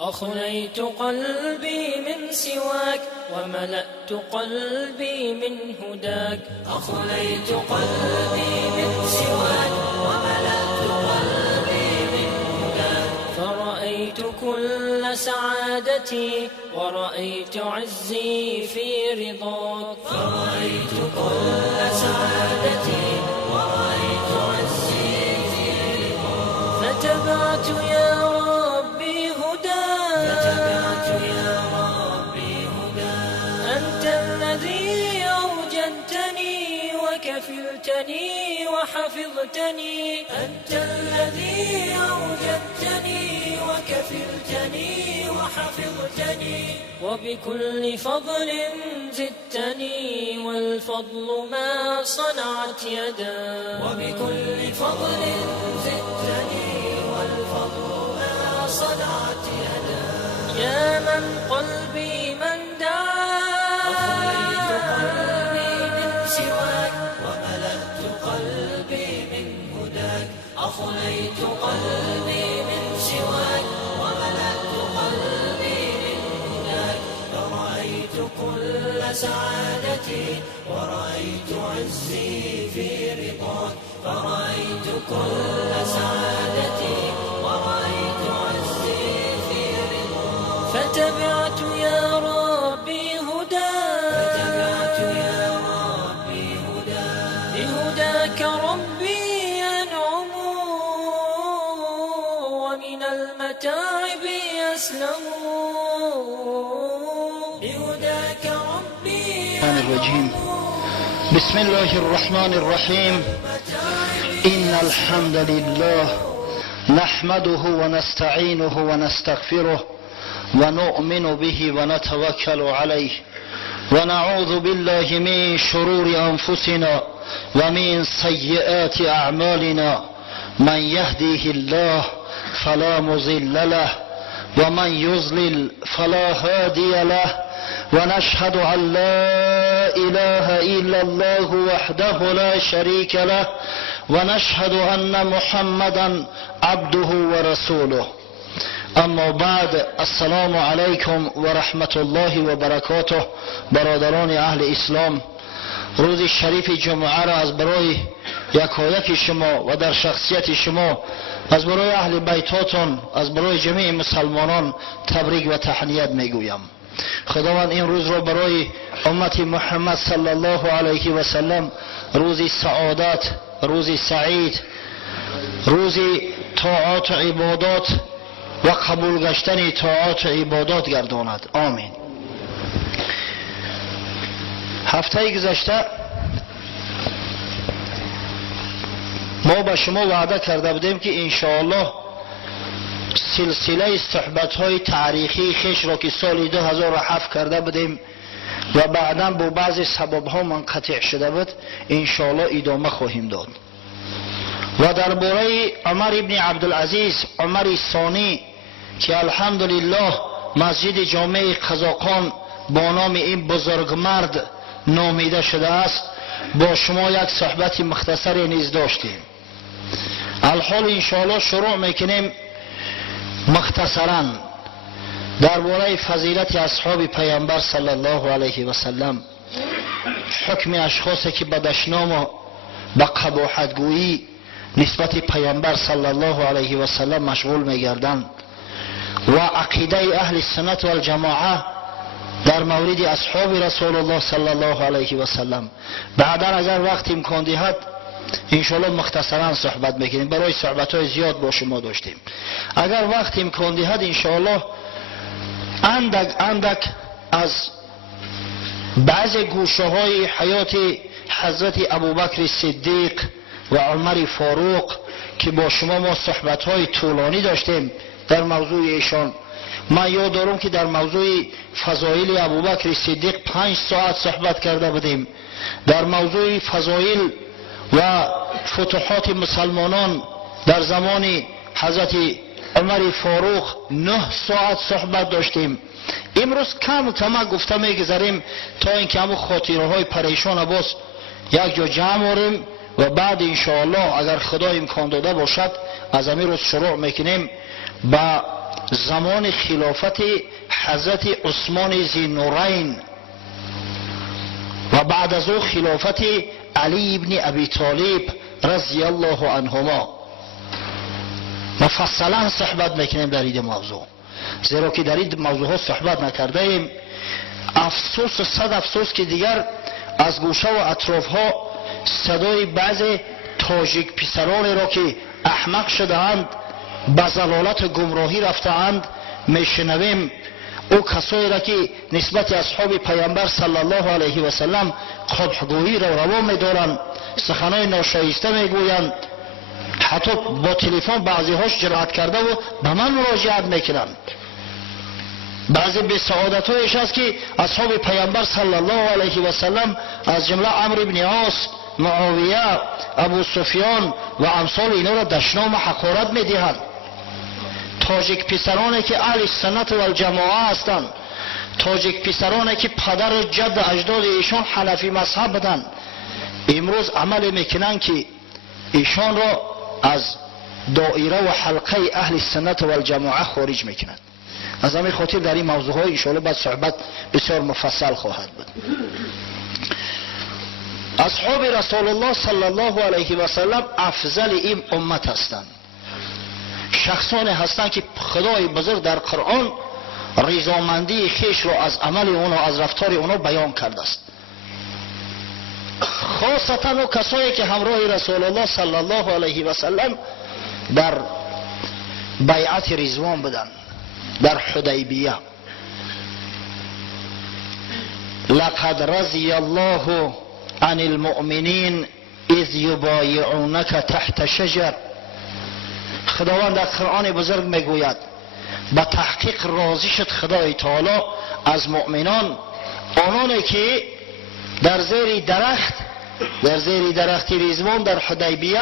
أخليت قلبي من سواك وملأت قلبي من هداك. أخليت قلبي من سواك وملأت قلبي من هداك. فرأيت كل سعادتي ورأيت عزي في رضاك. فرأيت كل سعادتي ورأيت عزي في رضاك. فتبعت يا ربي هداك. فتبعت يا ربي هداك. أنت الذي أوجدتني وكفلتني وحفظتني. أنت الذي أوجدتني وكفلتني وحفظتني. وبكل فضل زدتني والفضل ما صنعت يداك. وبكل فضل زدتني والفضل ما صنعت يداك. يا من قلبي من دعاك. أخليت قلبي من سواك وملأت قلبي من هداك. أخليت قلبي من سواك وملأت قلبي من هداك. فرأيت كل سعادتي ورأيت عزي في رضاك. فرأيت كل سعادتي ورأيت عزي في رضاك. فتبعت يا ربي هداك. فتبعت يا ربي هداك. بهداك ربي أنعم ومن المتاعب يسلم. بهداك ربي الرجيم. بسم الله الرحمن الرحيم. إن الحمد لله نحمده ونستعينه ونستغفره ونؤمن به ونتوكل عليه ونعوذ بالله من شرور أنفسنا ومن سيئات أعمالنا. من يهديه الله فلا مضل له ومن يضلل فلا هادي له. ونشهد أن لا إله إلا الله وحده لا شريك له ونشهد أن محمدا عبده ورسوله. اما بعد، السلام علیکم و رحمت الله و برکاته. برادران اهل اسلام، روز شریف جمعه را از برای یکایک شما و در شخصیت شما، از برای اهل بیتاتون، از برای جمیع مسلمانان تبریک و تهنیت میگویم. خداوند این روز را برای امت محمد صلی الله علیه و سلم روزی سعادت، روزی سعید، روزی طاعات و عبادات و قبول گشتن طاعات و عبادات گرداند. آمین. هفته گذشته ما به شما وعده کرده بودیم که انشاءالله سلسله صحبت‌های تاریخی خیش را که سال 2007 کرده بودیم و بعدا با بعضی سبب‌ها منقطع شده بود انشاءالله ادامه خواهیم داد. و درباره عمر ابن عبدالعزیز عمر ثانی که الحمدلله مسجد جامع قزاقان با نام این بزرگمرد نامیده شده است با شما یک صحبت مختصری نیز داشتیم. الحال انشاءالله شروع میکنیم مختصرا درباره فضیلت اصحاب پیامبر صلی الله علیه و سلم، حکم اشخاصی که به دشنام و به قباحت گویی نسبت پیامبر صلی الله علیه و سلم مشغول میگردند و عقیده اهل سنت و الجماعه در مورد اصحاب رسول الله صلی الله علیه و سلم. بعدا اگر وقت امکان دهد انشاءالله مختصرا صحبت میکنیم، برای صحبت های زیاد با شما داشتیم. اگر وقت امکان دهد انشاءالله اندک از بعض گوشه های حیات حضرت ابوبکر صدیق و عمر فاروق که با شما ما صحبت های طولانی داشتیم در موضوع ایشان. من یاد دارم که در موضوع فضایل ابوبکر صدیق 5 ساعت صحبت کرده بودیم. در موضوع فضایل و فتوحات مسلمانان در زمان حضرت عمر فاروق 9 ساعت صحبت داشتیم. امروز کم گفته میگذاریم تا اینکه همون خاطره های پریشان باز یک جا جمع آوریم و بعد انشاءالله اگر خدا امکان داده باشد از امیر روز شروع میکنیم با زمان خلافت حضرت عثمان ذی‌النورین و بعد از او خلافت علی ابن ابی طالب رضی الله عنهما مفصلا صحبت میکنیم در این موضوع، زیرا که در این موضوع ها صحبت نکرده ایم. افسوس، صد افسوس که دیگر از گوشه و اطراف ها صدای بعض تاجیک پسران را که احمق شده‌اند، به ضلالت و گمراهی رفته‌اند میشنویم. او کسایی را که نسبت اصحاب پیامبر صلی الله علیه و سلم قبحگویی را روا می‌دارند، سخنان ناشایسته میگویند، حتی با تلفن بعضی هاش جرأت کرده و به من مراجعت میکنند. بعضی به سعادت هایش است که اصحاب پیامبر صلی الله علیه و سلم از جمله عمرو بن عاص، معاویه، ابو سفیان و امثال اینا را دشنام حقارت میدهند. تاجیک پسرانی که اهل سنت و الجماعه هستند، تاجیک پسرانی که پدر و جد اجداد ایشان حنفی مذهب بودند، امروز عمل میکنند که ایشان را از دایره و حلقه اهل سنت و الجماعه خارج میکنند. از همین خاطر در این موضوع های ان شاء الله بعد صحبت بسیار مفصل خواهد بود. اصحاب رسول الله صلی الله علیه و سلم افضل این امت هستند. شخصانی هستند که خدای بزرگ در قرآن رضامندی خویش را از عمل اونا، از رفتار اونا بیان کرده است. خاصتا او کسایی که همراه رسول الله صلی الله علیه و سلم در بیعت رضوان بودند، در حدیبیه. لقد رضی الله عن المؤمنین اذ یبایعونک تحت شجر. خداوند در قرآن بزرگ میگوید به تحقیق راضی شد خدای تعالی از مؤمنان، آنانی که در زیر درخت رضوان در حدیبیه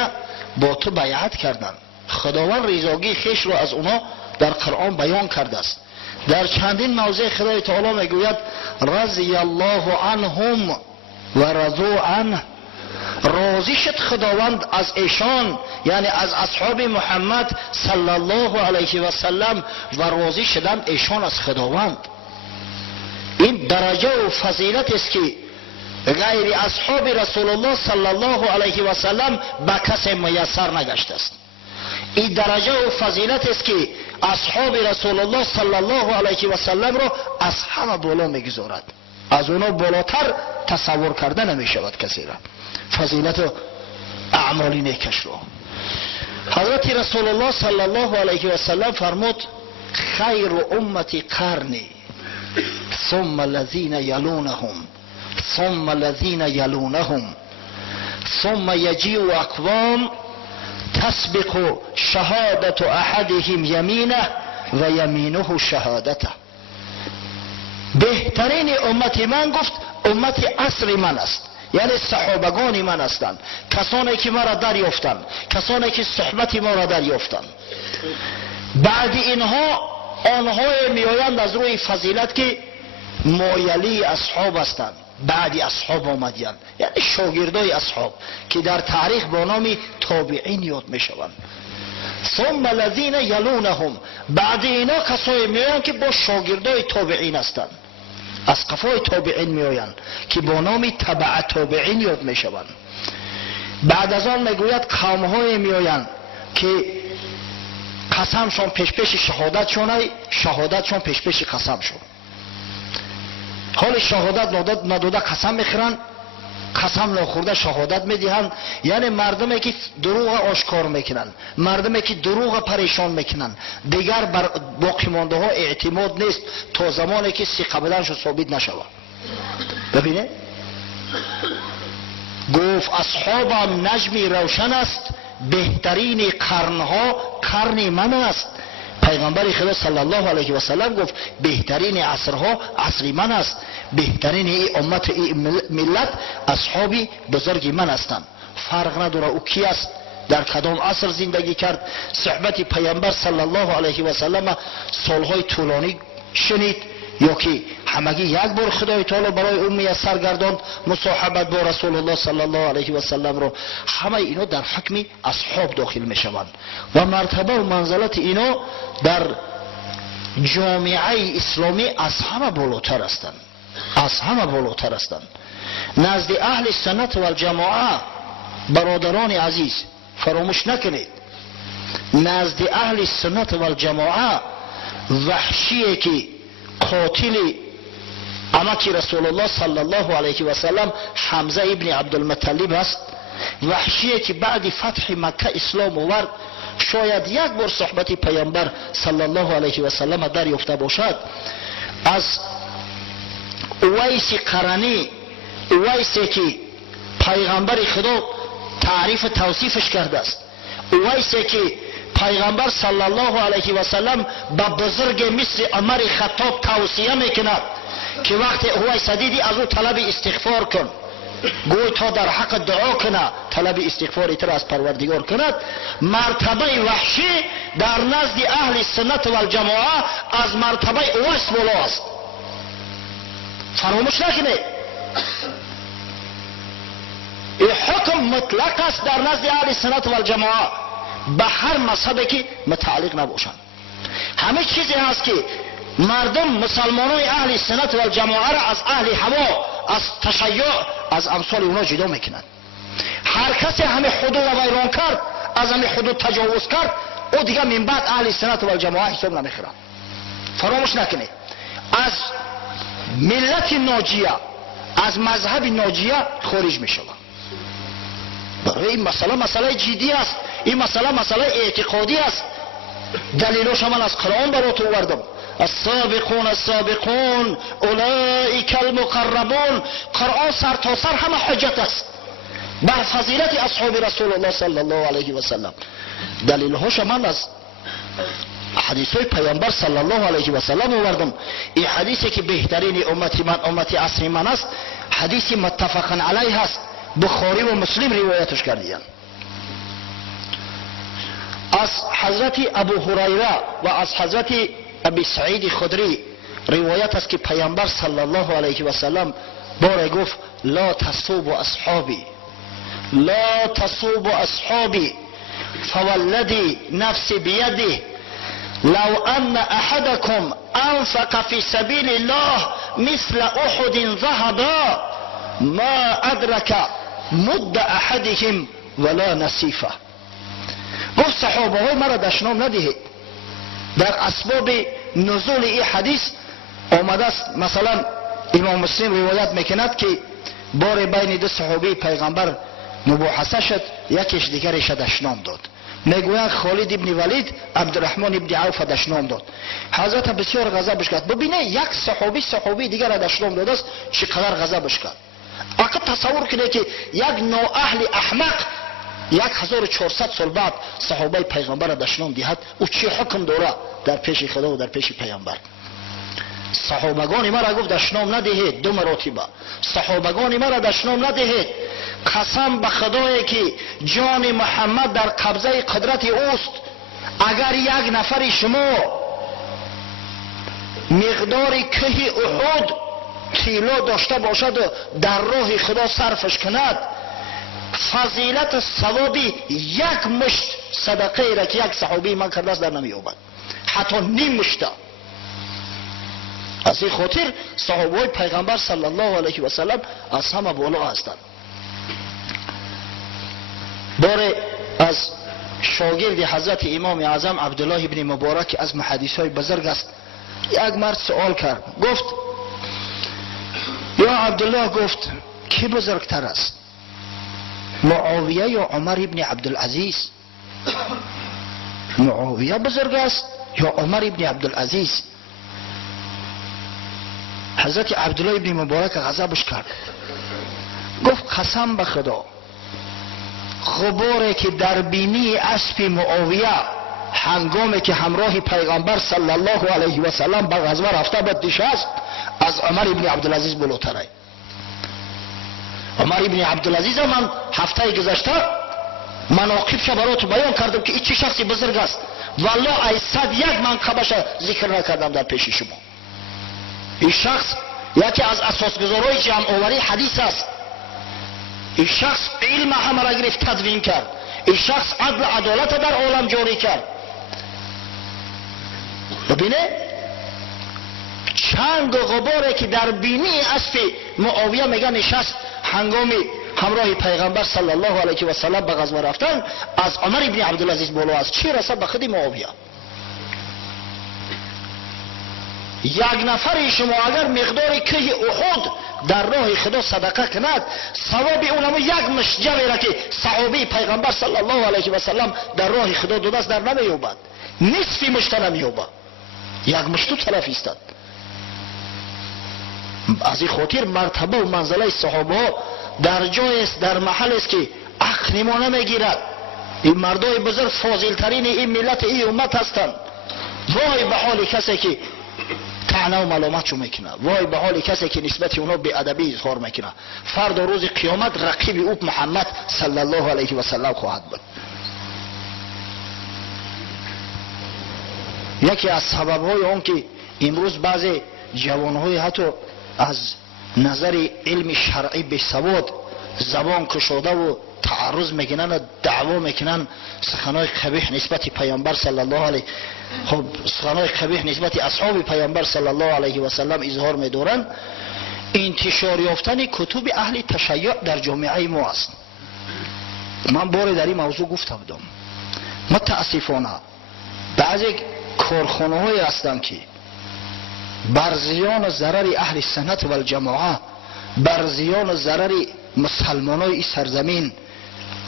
با تو بیعت کردند. خداوند رضاگی خویش را از اونا در قرآن بیان کرده است. در چندین موضع خدای تعالی میگوید رضی الله عنهم و رضوا عنه. راضی شد خداوند از ایشان، یعنی از اصحاب محمد صلی الله علیه و سلم، و راضی شدند ایشان از خداوند. این درجه و فضیلت است که غیر اصحاب رسول الله صلی الله علیه و سلم به کسی میسر نگشته است. این درجه و فضیلت است که اصحاب رسول الله صلی الله علیه و سلم را از همه بالا میگذارد. از اونا بالاتر تصور کرده نمی شود کسی را، فضیلت و اعمال نیکش را. حضرت رسول الله صلی الله علیه و سلم فرمود خیر امتی قرنی ثم الذین یلونهم ثم الذین یلونهم ثم یجیء اقوام تسبق شهادت احدهم یمینه و یمینه شهادته. بهترین امت من گفت امت عصر من است، یعنی صحابگان من هستند، کسانی که ما را دریافتند، کسانی که صحبت ما را دریافتند. بعد اینها آنهای میآیند از روی فضیلت که مایلی اصحاب هستند، بعدی اصحاب آمدیان، یعنی شاگردای اصحاب که در تاریخ با نام تابعین یاد می شوند. ثم الذین یلونهم، بعد اینا کسایی میآیند که با شاگردای تابعین هستند، از قفای تابعین میآیند که با نام تبع تابعین یاد می شوند. بعد از آن میگوید قومهای میآیند که قسمشون پیش پیش شهادتشون پیش پیش قسمشون. حال شهادت نداده قسم میخورند، قسم نخورده شهادت میدهند. یعنی مردمی که دروغ آشکار میکنند، مردمی که دروغ پریشان میکنند، دیگر بر باقی مانده ها اعتماد نیست تا زمانی که ثقه بدنشو ثابت نشود. ببینه گفت اصحابم نجمی روشن است، بهترین قرنها قرن من است. پیغمبر خدا صلی الله علیه و سلم گفت بهترین عصرها عصر من است، بهترین ای امت ای ملت اصحابی بزرگ من هستند. فرق نداره او کی است، در کدام عصر زندگی کرد. صحبت پیامبر صلی الله علیه و سلم سالهای طولانی شنید یا که همگی یک بار خدای تعالی برای او میسر گرداند مصاحبت با رسول الله صلی الله علیه و سلم رو. همه اینا در حکم اصحاب داخل می شوند و مرتبه و منزلت اینا در جامعه اسلامی از همه بالاتر هستند، از همه بالاتر هستند. نزد اهل سنت و الجماعه برادران عزیز فراموش نکنید، نزد اهل سنت و الجماعه وحشی که قاتل امک رسول الله صلی الله علیه و سلم حمزه ابن عبدالمطلب است، وحشی که بعد فتح مکه اسلام آورد، شاید یک بار صحبت پیامبر صلی الله علیه و سلم دریافته باشد. از اویس قرنی، اویسی که پیغمبر خدا تعریف توصیفش کرده است، اویسی که پیغمبر صلی الله علیه و سلم به بزرگ مثل عمر خطاب توصیه میکند که وقتی اویس دیدی از او طلب استغفار کن، گوی تا در حق دعا کنه، طلب استغفار تر از پروردگار کند. مرتبه وحشی در نزد اهل سنت و الجماعه از مرتبه اویس بالا است، فراموش نکنید. این حکم مطلق است در نزد اهل سنت و الجماعه به هر مذهبی که متعلق نباشند. همه چیزی هست که مردم مسلمانان اهل سنت و الجماعه را از اهل هوا، از تشیع، از امثال اونا جدا میکنند. هر کسی همه حدود را ویران کرد، از همه حدود تجاوز کرد، او دیگه من بعد اهل سنت و الجماعه حساب نمیخورند. فراموش نکنید، از ملت ناجیه، از مذهب ناجیه خارج میشود. برای این مسئله جدی است، این مسئله اعتقادی است. دلیلش من از قرآن برات آوردم. السابقون السابقون اولئک المقربون. قرآن سر تا سر همه حجت است بر فضیلت اصحاب رسول الله صلی الله علیه و سلم. دلیلش من از حدیث های پیامبر صلی الله علیه و سلم آوردم. این حدیثی که بهترین امتی من، امتی عصر من است، حدیث متفق علیه است، بخاری و مسلم روایتش کردیان. از حضرت ابو هریره و از حضرت ابی سعید خدری روایت است که پیامبر صلی الله علیه و سلم باره گفت لا تصوبوا اصحابی، لا تصوبوا اصحابی فوالذی نفسی بیده لو ان احدکم انفق فی سبیل الله مثل احد ذهبا ما ادرک مد احدهم ولا نصیفه. گفت صحابه های مرا دشنام ندهید. در اسباب نزول این حدیث آمده است، مثلا امام مسلم روایت میکند که بار بین دو صحابه پیغمبر مباحثه شد، یکیش دیگرش دشنام داد. میگویند خالد ابن ولید عبدالرحمن ابن عوف دشنام داد. حضرت بسیار غضبش کرد. ببینه یک صحابی دیگر دشنام داده است، چقدر غضبش کرد. اگه تصور کنه که یک نااهل احمق 1400 سال بعد صحابه پیغمبر دشنام دهد، او چه حکم داره در پیش خدا و در پیش پیغمبر؟ صحابگان مرا گفت دشنام ندهید، 2 مراتبه. صحابگان مرا دشنام ندهید، قسم به خدایی که جان محمد در قبضه قدرت اوست، اگر یک نفر شما مقدار که احد طلا داشته باشد و در راه خدا صرفش کند، فضیلت ثوابی یک مشت صدقه را که یک صحابی من کرده است در نمی‌یابد، حتی نیم مشت. از این خاطر صحابه پیغمبر صلی الله علیه و سلم از همه بالا هستند. باره از شاگرد حضرت امام اعظم عبدالله ابن مبارک از محدثای بزرگ است، یک مرد سوال کرد، گفت یا عبدالله، گفت کی بزرگتر است، معاویه یا عمر ابن عبدالعزیز؟ معاویه بزرگ است یا عمر ابن عبدالعزیز؟ حضرت عبدالله ابن مبارک غضبش کرد، گفت قسم به خدا، غباری که در بینی اسب معاویه هنگامی که همراه پیغمبر صلی الله علیه و سلم به غزوه رفته بود نشست، از عمر ابن عبدالعزیز بالاتره. عمر ابن عبدالعزیز من هفته گذشته مناقبش برات بیان کردم که این چه شخصی بزرگ است. والله ای 101 منقبش ذکر نکردم در پیش شما. این شخص یکی از اساسگذارهای جمع آوری حدیث است. این شخص علم همه را گرفت تدوین کرد. این شخص عدل عدالت در عالم جاری کرد. ببینه گنگ و غباری که در بینی اسب معاویه میگه نشست هنگامی همراه پیغمبر صلی الله علیه و سلم به غزوه رفتن، از عمر ابن عبدالعزیز بالا است چی رسد به خود معاویه. یک نفر شما اگر مقدار که احد در راه خدا صدقه کند، ثواب اونم یک مشجوی را که صحابه پیغمبر صلی الله علیه و سلم در راه خدا دو دست در نمییابد، نصف مشت نمییابد، یک مشتو طرف ایستد. از این خاطر مرتبه و منزله صحابه ها در جای است، در محل است که عقل ما نمیگیرد. این مردای بزرگ فاضل ترین این ملت این امت هستند. وای به حال کسی که طعنه و ملامت شو میکنه، وای به حال کسی که نسبت اونا به ادبی اظهار میکنه. فردا روز قیامت رقیب او محمد صلی الله علیه و سلم خواهد بود. یکی از سبب‌های اون که امروز بعضی جوان‌های حتی از نظر علم شرعی به سواد زبان کشاده و تعرض میکنن و دعوا میکنن، سخنای قبیح نسبت پیامبر صلی الله علیه، خب سخنای قبیح نسبت اصحاب پیامبر صلی الله علیه و سلم اظهار میدارن. انتشار یافتن کتب اهل تشیع در جامعه ما است. من بار در این موضوع گفته بودم، متاسفانه بعضی کارخانه های هستند که بر زیان و ضرر اهل سنت و الجماعه، بر زیان و ضرر مسلمانای این سرزمین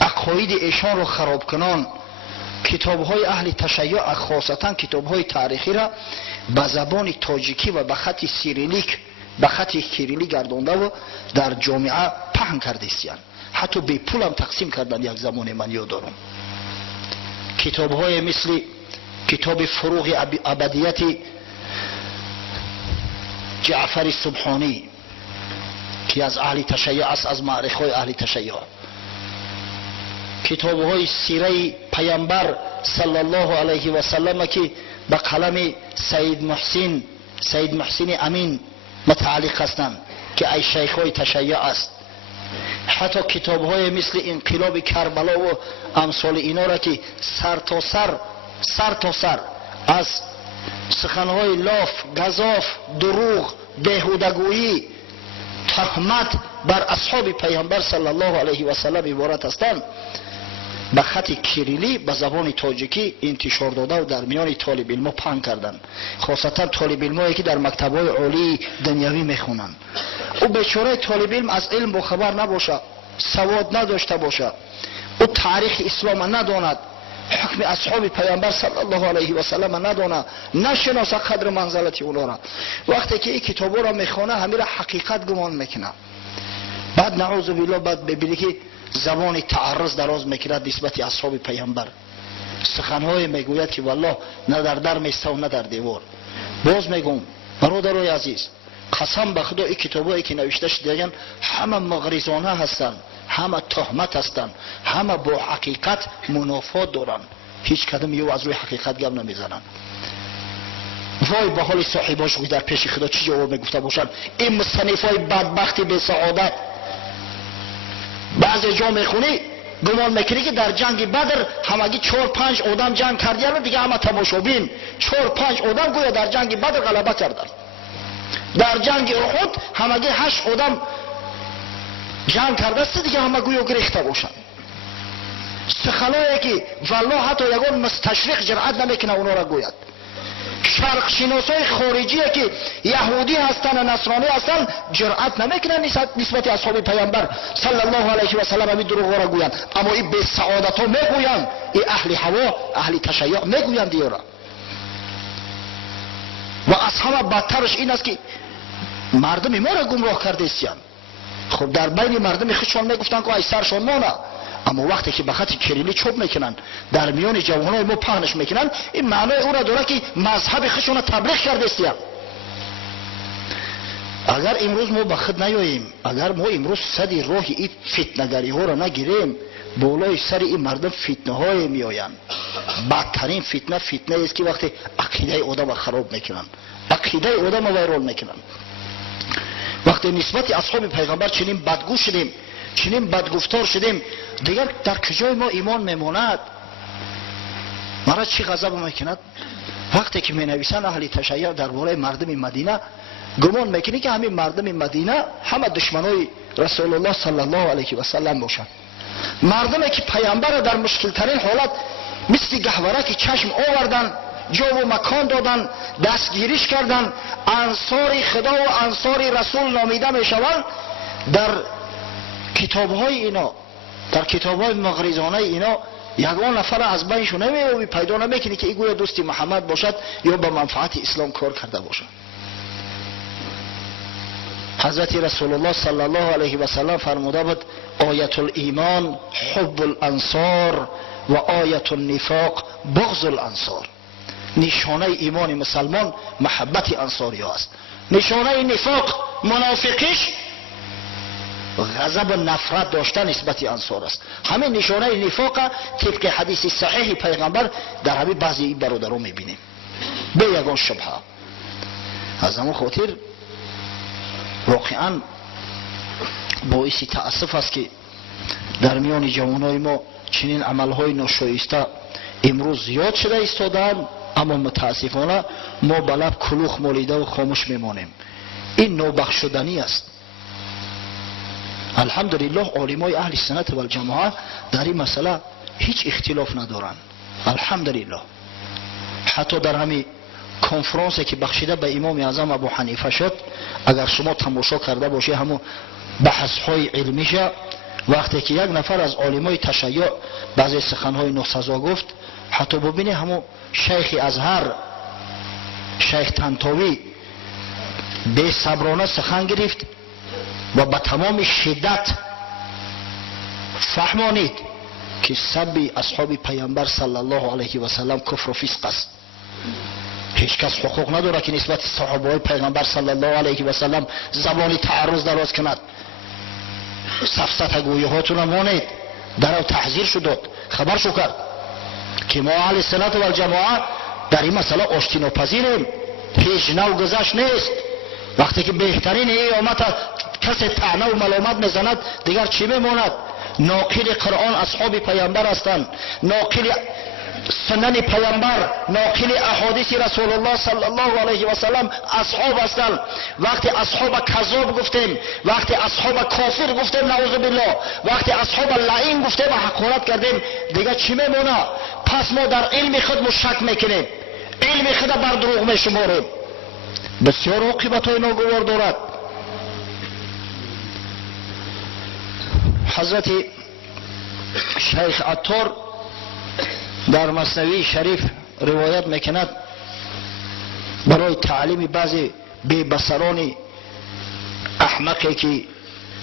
عقاید ایشان رو خراب کنان، کتاب های اهل تشیع خاصتا کتاب های تاریخی را به زبان تاجیکی و به خط سیریلیک، به خط کیریلی گردانده و در جامعه پهن کرده استند. حتی به پول هم تقسیم کردن. یک زمان من یاد دارم کتاب های مثل کتاب فروغ ابدیت جعفر سبحانی که از اهل تشیع است، از معرخ های اهل تشیع، کتاب های سیره پیامبر صلی الله علیه و سلم که به قلم سید محسن امین متعلق هستند که ای شیخ های تشیع است. حتی کتاب های مثل انقلاب کربلا و امثال اینا را که سر تا سر از سخنهای لاف، گزاف، دروغ، بیهودگویی، تهمت بر اصحاب پیامبر صلی الله علیه و سلم عبارت هستند، به خط کیریلی به زبان تاجیکی انتشار داده و در میان طالب علم پهن کردن، خاصتا طالب علمایی که در مکتب‌های عالی دنیوی میخونن. او بیچاره طالب علم از علم با خبر نباشه، سواد نداشته باشه، او تاریخ اسلام نداند، حکم اصحاب پیامبر صلی الله علیه و سلم ندانه، نشناسه قدر منزلت اونا را. وقتی که این کتابا را میخونه همین را حقیقت گمان میکنه، بعد نعوذ بالله بعد ببینی که زبان تعرض دراز میکرد نسبت اصحاب پیامبر، سخنهای میگوید که والله نه در در میسته و نه در دیوار. باز میگم برادرای عزیز، قسم به خدا این کتابایی که نوشتهش دیگن همه مغرضانه هستند، همه تهمت هستند، همه با حقیقت منافات دارن، هیچ کدام یو از روی حقیقت گپ نمیزنن. وای به حال صاحباش در پیش خدا چی جواب میگفته باشن این مصنفای بدبختی به سعادت. بعضی جا میخونی گمان میکنی که در جنگ بدر همگی 4-5 آدم جنگ کردن و دیگه همه تماشابین. 4-5 آدم گویا در جنگ بدر غلبه کردن، در جنگ احد همگی 8 آدم جنگ کرده است دیگه همه گویا گریخته باشن. سخنایی که والله حتی یگان مستشرق جرأت نمیکنه اونا را گوید. شرق شناسای خارجی که یهودی هستن و نصرانی هستن جرأت نمیکنن نسبت اصحاب پیامبر صلی الله علیه و سلم همین دروغ را گویند، اما این به سعادت ها میگویند، این اهل هوا اهل تشیع میگویند دیورا. و از همه بدترش این است که مردم ما را گمراه کرده استند. خب در بین مردم خودشان میگفتن که ای سرشان مانه، اما وقتی که به خط کریلی چوب میکنن در میان جوانای ما پهنش میکنن، این معنای او را داره که مذهب خودشون تبلیغ کرده استند. اگر امروز ما به خود نیاییم، اگر ما امروز صد راه این فتنه‌گری ها را نگیریم، بالای سر این مردم فتنه های میآیند. بدترین فتنه است که وقتی عقیده آدم خراب میکنن، عقیده آدم ویران میکنن. وقتی نسبت اصحاب پیغمبر چنین بدگو شدیم، چنین بدگفتار شدیم، دیگر در کجای ما ایمان میماند؟ مرا چی غضب میکند وقتی که می نویسن اهل تشیع درباره مردم مدینه گمان میکنی که همین مردم مدینه همه دشمنای رسول الله صلی الله علیه و سلم باشند. مردمی که پیامبر در مشکل ترین حالت مثل گهواره که چشم آوردن، جا و مکان دادن، دستگیریش کردن، انصار خدا و انصار رسول نامیده میشوند. در کتاب‌های اینا، در کتاب‌های مغرضانه اینا یگان نفر از بینشون نمی‌یابی، پیدا نمی‌کنی که این گویا دوست محمد باشد یا به منفعت اسلام کار کرده باشد. حضرت رسول الله صلی الله علیه و سلم فرموده بود آیت الایمان حب الانصار و آیت النفاق بغض الانصار. نشانه ایمان مسلمان محبت انصاری ها است. نشانه نفاق منافقیش غضب و نفرت داشتن نسبت انصار است. همین نشانه نفاق طبق حدیث صحیح پیغمبر در همین بعضی برادران میبینیم به یگان شبهه. از همون خاطر واقعا باعث تأسف است که در میان جوانای ما چنین عملهای ناشایسته امروز زیاد شده ایستادند، اما متاسفانه ما به لب کلوخ مالیده و خاموش میمانیم. این نابخشودنی است. الحمدلله عالمای اهل سنت و الجماعه در این مسئله هیچ اختلاف ندارند. الحمدلله. حتی در همین کنفرانسی که بخشیده به امام اعظم ابو حنیفه شد، اگر شما تماشا کرده باشی همون بحث های علمیشه، وقتی که یک نفر از علمای تشیع بعضی سخنهای ناسزا گفت، حتی ببینی همون شیخ ازهر شیخ طنطاوی به صبرانه سخن گرفت و با تمام شدت فهمانید که سب اصحاب پیامبر صلی الله علیه و سلم کفر و فسق است. هیچ کس حقوق نداره که نسبت صحابه پیغمبر صلی الله علیه و سلم زبانی تعرض دراز کند. سفسطه گویی هاتون مانید. در او تحذیر شد داد، خبر شو کرد که ما اهل سنت و الجماعه در این مسئله آشتی ناپذیریم. هیچ نوع گذشت نیست. وقتی که بهترین ای امت کسی طعنه و ملامت میزند دیگر چی میماند؟ ناقل قرآن اصحاب پیامبر هستند، ناقل سنن پیامبر، ناقل احادیث رسول الله صلی الله علیه و سلم اصحاب هستند. وقتی اصحاب کذاب گفتیم، وقتی اصحاب کافر گفتیم نعوذ بالله، وقتی اصحاب لعین گفتیم و حقارت کردیم، دیگه چی میمونه؟ پس ما در علم خود شک میکنیم، علم خود بر دروغ میشماریم. بسیار عاقبت‌های ناگوار دارد. حضرت شیخ عطار در مثنوی شریف روایت میکند برای تعلیم بعضی بی‌بصران احمقی که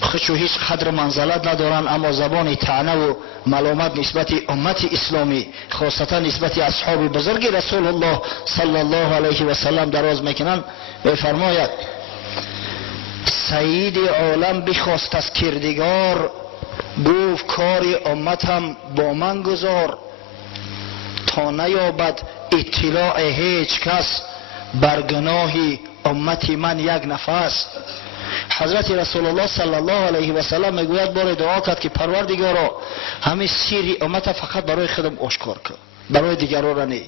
خودشو هیچ قدر منزلت ندارن اما زبان طعنه و ملامت نسبت امت اسلامی خاصتا نسبت اصحاب بزرگ رسول الله صلی الله علیه و سلم دراز میکنن، میفرماید سید عالم بخواست از کردگار، گفت کار امتم با من گذار، تا نیابد اطلاع هیچ کس بر گناه امت من یک نفس. حضرت رسول الله صلی الله علیه و سلم میگوید بار دعا کرد که پروردگارا همه سیری امت فقط برای خودم آشکار کن، برای دیگران را نه،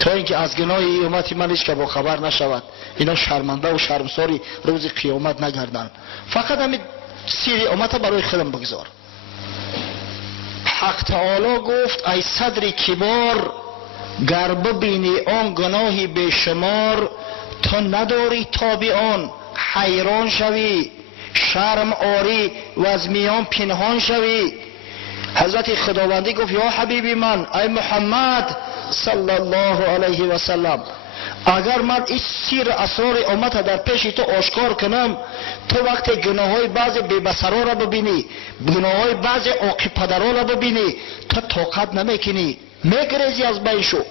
تا اینکه از گناه امت من هیچ که با خبر نشود، اینا شرمنده و شرمساری روز قیامت نگردن. فقط همین سیری امت برای خودم بگذار. حق تعالی گفت ای صدر کبار، گر ببینی آن گناهی بیشمار، تو نداری تابعان حیران شوی، شرم آری و از میان پنهان شوی. حضرت خداوندی گفت یا حبیبی من ای محمد صلی الله علیه و سلم، اگر من این سیر اسرار امت در پیش تو آشکار کنم، تو وقتی گناههای بعض بی‌بصرا را ببینی، گناههای بعض عاقل پدران را ببینی، تو طاقت نمیکنی، میگریزی از بینشو،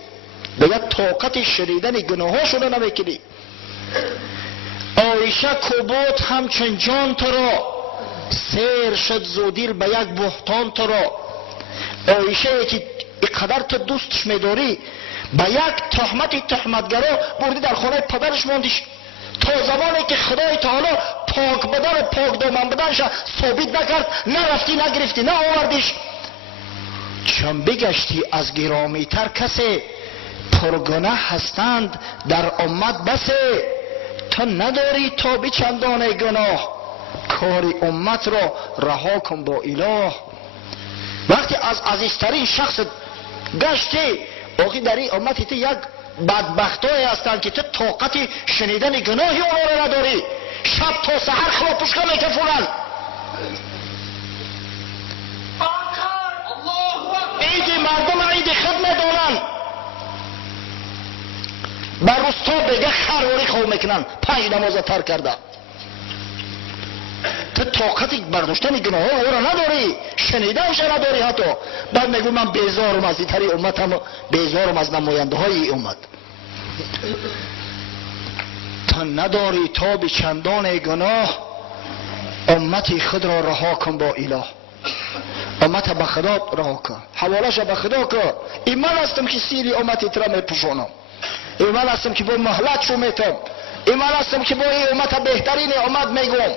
دیگه طاقت شنیدن گناهاشو نمیکنی. عایشه کبوت همچون جان تو را، سیر شد زودیر به یک بهتان تو را. عایشه که اینقدر تو دوستش میداری، به یک تهمتگرا بردی در خانه پدرش ماندیش، تا زمانی که خدای تعالی پاک بدن و پاک دامن بدنش ثابت نکرد، نرفتی نگرفتی نه آوردیش. چون بگشتی از گرامی تر کسی، پرگناه هستند در امت بسه، تو تو نداری تا به چندان گناه، کار امت را رها کن با اله. وقتی از عزیزترین شخص گشتی، آخی در این امت تو یک بدبختای هستند که تو طاقت شنیدن گناهی اونا را نداری، شب تا سحر خلاپش کنه که فلان عید مردم عید خود ندارن، بر روستا بگه خرواری خواه میکنن، 5 نماز ترک کرده. تو طاقت برداشتن گناه ها را نداری، شنیدنش نداری. حتی بعد میگو من بیزارم از ایتری امتم، بیزارم از نماینده های ای امت. تو نداری تا به چندان گناه، امتی خود را رها کن با اله. امت به خدا رها کن، حوالش به خدا کن. این من هستم که سیری امتی ترا میپوشانم، این من هستم که با مهلت شو میتم، این من هستم که با این امت بهترین امت میگم.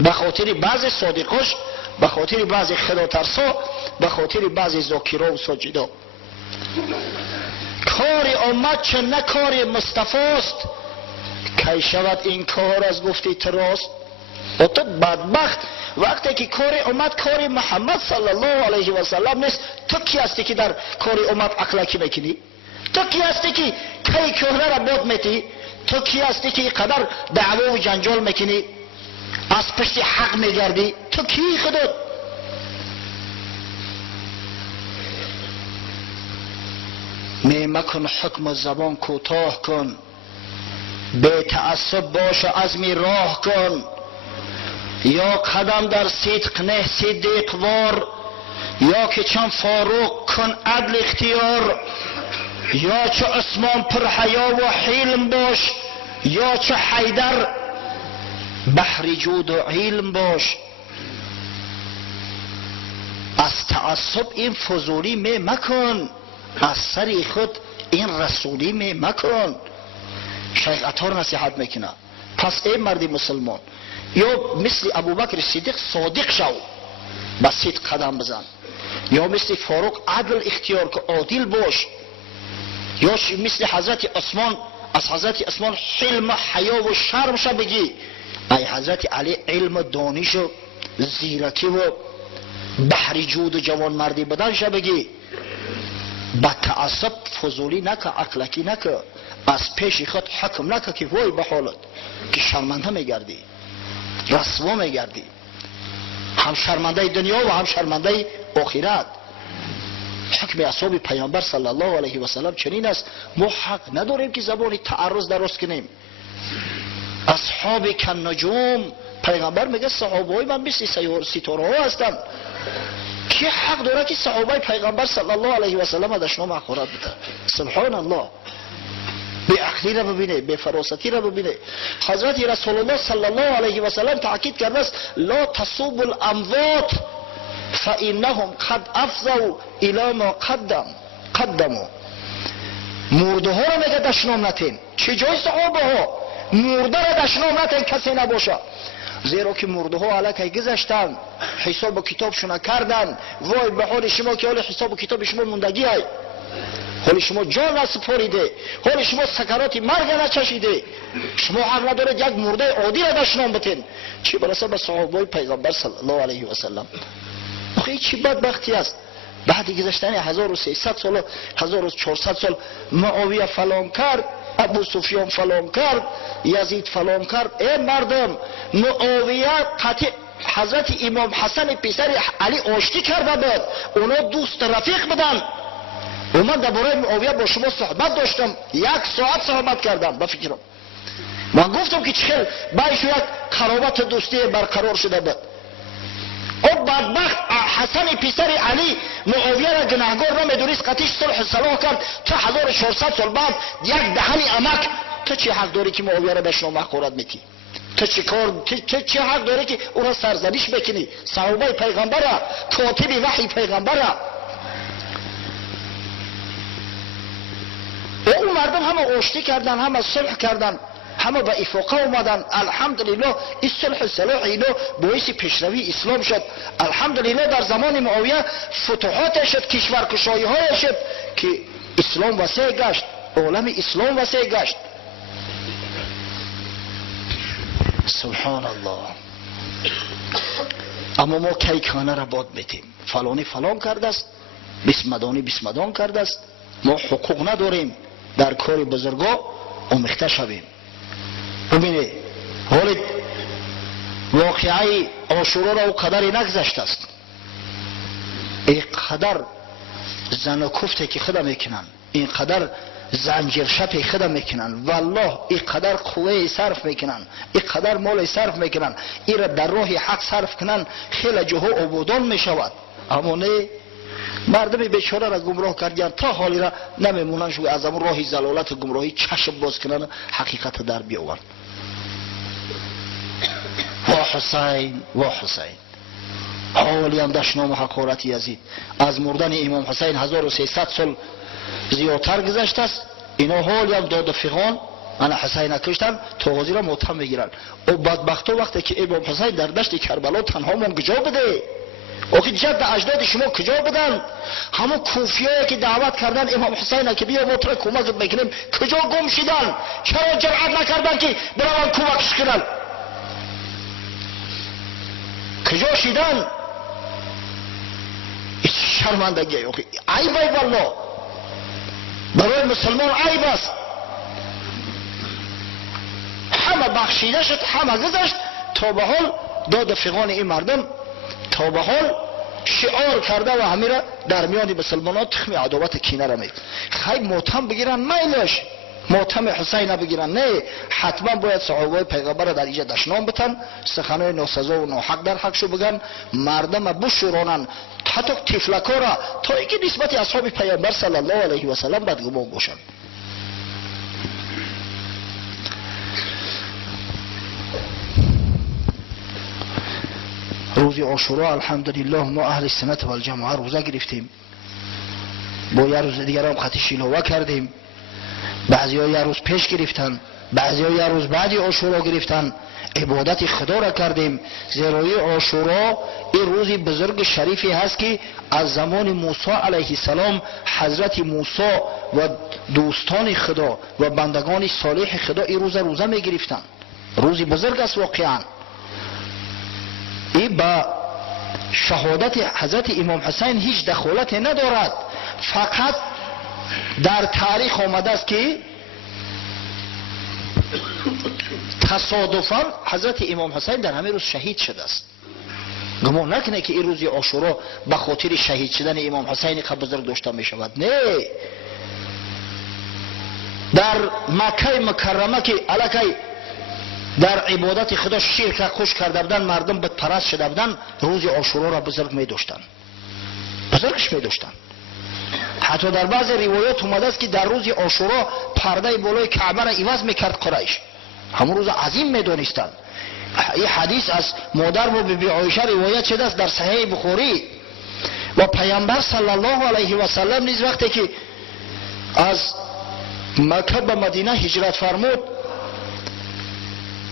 به خاطر بعضی صادقاش، به خاطر بعضی خدا ترسا، به خاطر بعضی ذاکرا و ساجدا. کار امت چه نه کار مصطفی است، کی شود این کار از گفتی تراست. و تو بدبخت وقتی که کار امت کار محمد صلی الله علیه و سلم نیست، تو کی هستی که در کار امت اخلاقی میکنی؟ تو کی هستی که کی کهنه را بود میتی؟ تو کی هستی که قدر دعوا و جنجال میکنی، از پشت حق میگردی؟ تو کی خودت؟ مکن حکم زبان کوتاه کن، بی تعصب باش عزمی راه کن. یا قدم در صدق نه صدیقوار، یا که چون فاروق کن عدل اختیار. یا چه عثمان پر حیا و حلم باش، یا چه حیدر بحر جود و علم باش. از تعصب این فضولی می مکن، از سری خود این رسولی می مکن. شیخ عطار نصیحت میکنه. پس ای مردی مسلمان، یا مثل ابوبکر صدیق صادق شو، به صدق قدم بزن. یا مثل فاروق عدل اختیار که عادل باش. یا مثل حضرت عثمان، از حضرت عثمان حلم و حیا و شرم شو بگی. ای حضرت علی علم و دانش و زیرکی و بحر جود و جوان مردی بدن شو بگی. با تعصب فضولی نکه، اخلاقی نکه، از پیش خود حکم نکه که وای به حالت که شرمنده میگردی، رسوا میگردی، هم شرمنده دنیا و هم شرمنده آخرت. حکم اصحاب پیامبر صلی الله علیه و سلم چنین است. ما حق نداریم که زبانی تعرض درست کنیم. اصحاب کن نجوم، پیغمبر میگه صحابه های من مثل ستاره ها هستن. کی حق داره که صحابه پیغمبر صلی الله علیه و سلم دشنو مخورت بده؟ سبحان الله. به عقلی را ببینه، به فراستی را ببینه. حضرت رسول الله صلی الله علیه و سلم تاکید کرده است لا تصوب الاموات فانهم قد افضوا الى ما قدموا. مرده ها را میگه دشنام نتین. چه جای صحابه ها؟ مرده را دشنام نتین کسی نباشه. زیرا که مرده ها علیه گذشتن، حساب و کتابشون کردن. وای به حال شما که حال حساب و کتاب شما موندگی های، حال شما جان نسپاریده، حال شما سکرات مرگ نچشیده. شما حق ندارید یک مرده عادی را دشنام بتین، چی برسه به صحابه پیغمبر صلی الله علیه و سلم. آخه چی بدبختی است. بعد گذشتن 1300 سال 1400 سال معاویه فلان کرد، ابو سفیان فلان کرد، یزید فلان کرد. ای مردم، معاویه قطع حضرت امام حسن پسر علی آشتی کرده بود، اونا دوست رفیق بودن. من درباره معاویه با شما صحبت داشتم، 1 ساعت صحبت کردم. بفکرم من گفتم که چخیل بایش یک قرابت دوستی برقرار شده بود. او بدبخت حسن پسر علی معاویه را گناهگار نمیدونست، قطعش صلح صلاح کرد. تا 1400 سال بعد یک دهن امک، تو چه حق داری که معاویه را بشنو مخورت میتی؟ تو چه حق داری که او را سرزنش بکنی؟ صحابه پیغمبر را، کاتب وحی پیغمبر را. اون مردم همه آشتی کردن، همه صلح کردن، همه به افاقه اومدن. الحمدلله این صلح صلاح اینا باعث پیشروی اسلام شد. الحمدلله در زمان معاویه فتوحات شد، کشورکشایی های شد که اسلام وسیع گشت، عالم اسلام وسیع گشت. سبحان الله. اما ما کیکانه را باد میتیم، فلانی فلان کرده است، بسمدانی بسمدان کرده است، ما حقوق نداریم در کار بزرگا آمیخته شویم. ببینید حالی واقعی عاشورا را او قدر نگذشته است، این قدر زن و کفته که خدا میکنن، این قدر زنجیر شپ خدا میکنن، والله این قدر قوه صرف میکنن، این قدر مال صرف میکنن، این را در راه حق صرف کنن خیلی جاها عبودان میشود. اما نه، مردم بیچاره را گمراه کردن تا حالی را نمیمونن شو از اون راه زلالت و گمراهی چشم باز کنن حقیقت در بیاورن. و حسین و حسین حالی هم دشنام حقارت یزید. از مردن امام حسین 1300 سال زیادتر گذشته است. اینا حالی هم داد و فغان انا حسین کشتن تا غازی را متهم میگیرن. و بدبختو وقتی که امام حسین در دشت کربلا تنها من کجا بده؟ اوکی جد اجداد شما کجا بودن؟ همون کوفیایی که دعوت کردن امام حسین که بیا ما تو کمک بکنیم کجا گم شدن؟ چرا جرأت نکردن که برون کمکش کنن؟ کجا شدن؟ شرمندگی اوکی عیبه والله، برای مسلمان عیب است. همه بخشیده شد، همه گذشت، تا به حال داد فغان این مردم تا به حال شعار کرده و همه را در میان مسلمان ها تخم عداوت کینه را میکنه. خیلی ماتم بگیرن میلش، ماتم حسین بگیرن نه، حتما باید صحابه پیغمبر را در اینجا دشنام بتن، سخنای ناسزا و ناحق در حقشو بگن، مردم بشورانن حتی تفلکا را تا اینکه نسبت اصحاب پیغمبر صلی الله علیه و سلم بدگمان باشن. روز عاشورا الحمدلله ما اهل سنت و الجماعه روزه گرفتیم، با یه روز دیگر هم خطی شیلوه کردیم، بعضی ها یه روز پیش گرفتن، بعضی ها یه روز بعدی عاشورا گرفتن، عبادت خدا را کردیم. زیرای عاشورا این روزی بزرگ شریفی هست که از زمان موسی علیه السلام حضرت موسی و دوستان خدا و بندگان صالح خدا این روزه می گرفتن. روزی بزرگ است واقعا. این با شهادت حضرت امام حسین هیچ دخالت ندارد، فقط در تاریخ آمده است که تصادفاً حضرت امام حسین در همین روز شهید شده است. گمان نکنه که این روز عاشورا به خاطر شهید شدن امام حسین که بزرگ داشته می شود. نه، در مکه مکرمه که الکی در عبادت خدا شرک را خوش کرده بودن، مردم بت پرست شده بودن، روز عاشورا را بزرگ می داشتن، بزرگش می داشتن. حتی در بعض روایات اومده است که در روز عاشورا پرده بالای کعبه را عوض میکرد قریش، همون روز عظیم میدونستند. این حدیث از مادر و بیبی عایشه روایت شده است در صحیح بخاری. و پیامبر صلی الله علیه و سلم نیز وقتی که از مکه به مدینه هجرت فرمود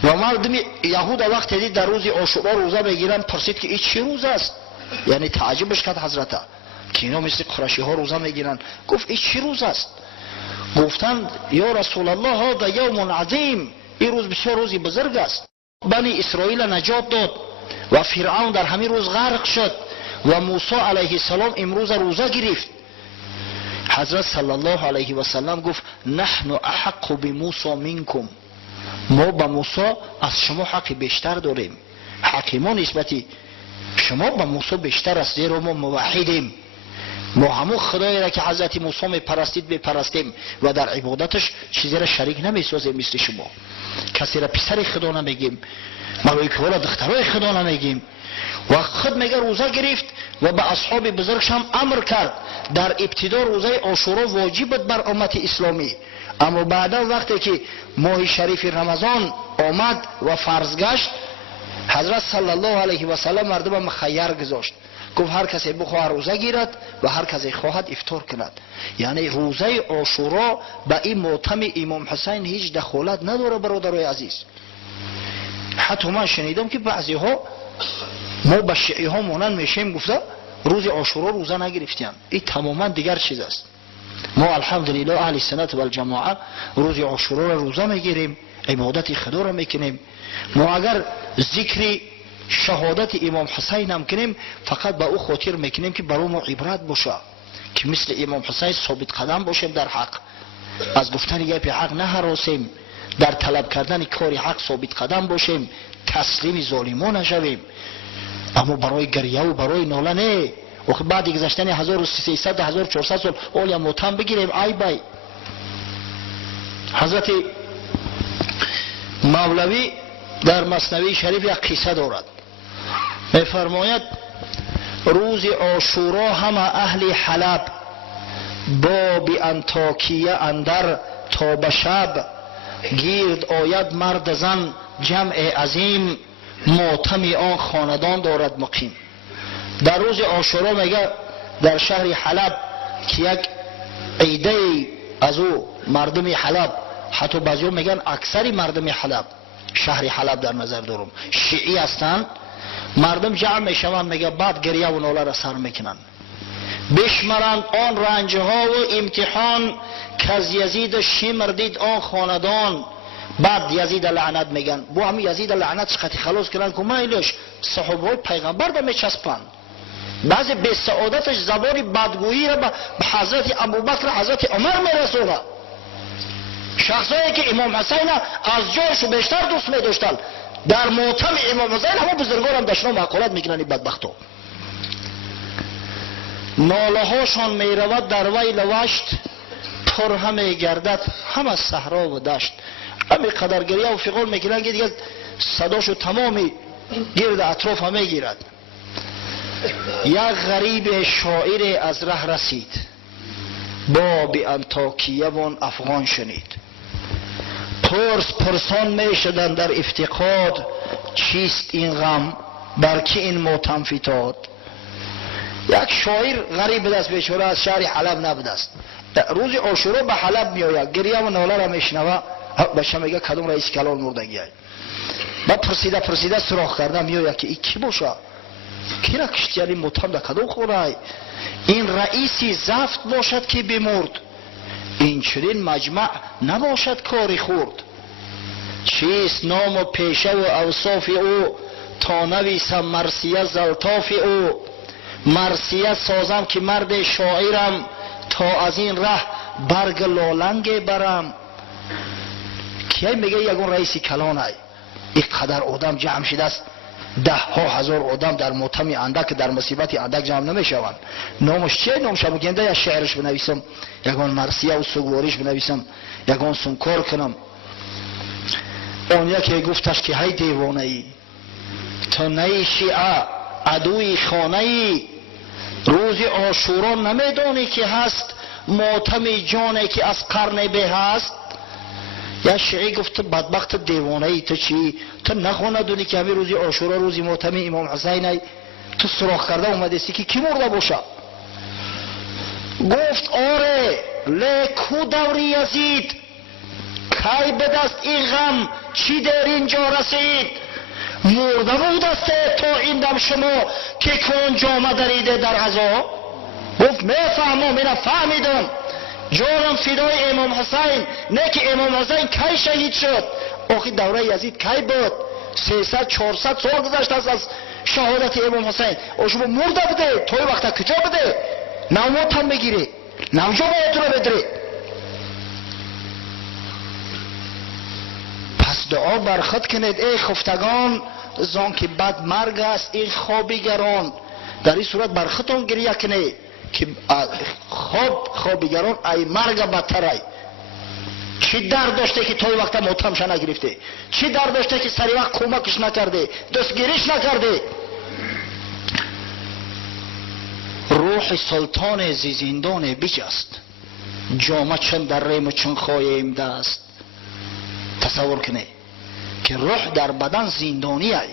و مردم یهود وقتی دید در روز عاشورا روزه بگیرن، پرسید که این چه روز است؟ یعنی تعجبش کرد حضرت که اینا مثل قریشی ها روزه میگیرن. گفت این چه روز است؟ گفتند یا رسول الله هذا یوم عظیم، این روز بسیار روزی بزرگ است. بنی اسرائیل نجات داد و فرعون در همین روز غرق شد و موسی علیه السلام امروز روزه گرفت. حضرت صلی الله علیه و سلم گفت نحن احق بموسی منکم، ما به موسی از شما حق بیشتر داریم، حق ما نسبتی شما به موسی بیشتر است، زیرا ما موحدیم، ما همون خدایی را که حضرت موسی میپرستید بپرستیم و در عبادتش چیزی را شریک نمیسازیم مثل شما. کسی را پسر خدا نمیگیم، ملائکه را دخترای خدا نمیگیم. و خود میگه روزه گرفت و به اصحاب بزرگش هم امر کرد. در ابتدا روزه عاشورا واجب بود بر امت اسلامی، اما بعدا وقتی که ماه شریف رمضان آمد و فرض گشت، حضرت صلی الله علیه و سلم مردم مخیر گذاشت، گفت هر کسی بخواهد روزه گیرد و هر کسی خواهد افطار کند. یعنی روزه عاشورا به این ماتم امام حسین هیچ دخالت نداره برادرای عزیز. حتی من شنیدم که بعضی ها ما به شیعی ها مانند میشیم گفته روز عاشورا روزه نگرفتیم، این تماما دیگر چیز است. ما الحمدلله اهل سنت و الجماعه روز عاشورا را روزه میگیریم، عبادت خدا را میکنیم، ما اگر ذکر شهادت امام حسین هم کنیم فقط به او خاطر میکنیم که برای ما عبرت باشه که مثل امام حسین ثابت قدم باشیم در حق، از گفتن گپ حق نه هراسیم، در طلب کردن کار حق ثابت قدم باشیم، تسلیم ظالمان نشویم. اما برای گریه و برای ناله نه. و بعد گذشتن 1300 1400 سال اولیا متهم بگیریم ای بای. حضرت مولوی در مثنوی شریف یک قصه دارد، میفرماید روز عاشورا همه اهل حلب با بی انطاکیه اندر تا به شب، گیرد آید مرد زن جمع عظیم، ماتم آن خاندان دارد مقیم. در روز عاشورا میگه در شهر حلب که یک عیده از او مردم حلب، حتی بعضی‌ها میگن اکثری مردم حلب، شهر حلب در نظر دارم شیعی هستند، مردم جمع میشوند، میگه بعد گریه و ناله را سر میکنند، بشمرند آن رنجها و امتحان که از یزید شمر دید آن خاندان. بعد یزید لعنت میگن، بو همین یزید لعنت چقدر خلاص کردن که میلش صحابه پیغمبر به میچسبند. بعضی به سعادتش زبان بدگویی را به حضرت ابوبکر حضرت عمر میرسونه، شخصایی که امام حسین از جایشو بیشتر دوست می‌داشتند. در ماتم امام حسین همه بزرگان هم دشنا معقولت میکنن بدبختو. ناله هاشان میرود در ویل وشت، پر همه گردد همه صحرا و دشت. همه قدر گریه و فغان میکنن که دیگه صداشو تمامی گرد اطراف همه گیرد. یک غریب شاعر از ره رسید، با بی انطاکیه و افغان شنید. پرسان میشدن در افتقاد، چیست این غم بر کی این ماتم فتاد. یک شاعر غریب به دست بیچاره از شهر حلب نبوده است، روز عاشورا به حلب میآید، گریه و ناله را میشنوه، بچه میگه کدوم رئیس کلان مردگی است. بعد پرسیده سراغ کرده میآید که این کی باشه، کی را کشتیاری ماتم در کدوم خوره، این رئیسی زفت باشد که بمرد، این چنین مجمع نباشد کاری خورد. چیست نام و پیشه و اوصاف او، تا نویسم مرثیه زلطاف او. مرثیه سازم که مرد شاعرم، تا از این ره برگ لالنگ برم. کی میگه یگون رئیسی کلان ای، این قدر آدم جمع شده است، 10,000 آدم در ماتم اندک، در مصیبت اندک جمع نمیشوند. نامش چیه؟ نامش بگنده یا شعرش بنویسم، یگان مرثیه و سوگواریش بنویسم، یگان سنکار کنم. اون یکی گفتش که هی دیوانه ای، تو نی شیعه عدوی خانه ای. روز عاشورا نمیدانی که هست، ماتم جانی که از قرن به هست. یا شیعی گفت بدبخت دیوانه ای، تو چی؟ تو نخونه دونی که همین روزی عاشورا روزی ماتم امام حسین ای، تو سراغ کرده اومدستی که کی مرده باشه؟ گفت آره لیکو دوری یزید، کی به دست این غم چی در اینجا رسید. مرده بود است تا این دم شما که کن جامه دریده در غذا. گفت میفهمم، اینا فهمیدم، جانم فدای امام حسین. نه که امام حسین کی شهید شد، آخی دوره یزید کی بود؟ 300-400 سال گذشته است از شهادت امام حسین. او شما مرده بوده، توی وقتا کجا بوده؟ نموت هم بگیره، نمجا باید رو بدره. پس دعا برخط کنید ای خفتگان، زان که بد مرگ است این خوابیگران. در این صورت برخطان گریه کنید که خوابیگران ای مرگ بدتر ای. چی درد داشته که توی وقت ماتمش نگرفته؟ چی درد داشته که سری وقت کمکش نکرده، دستگیریش نکرده؟ روح سلطان زیزندان بجست، جامه چند در ریم و چند خواهیم دست. تصور کنه که روح در بدن زندانی ای،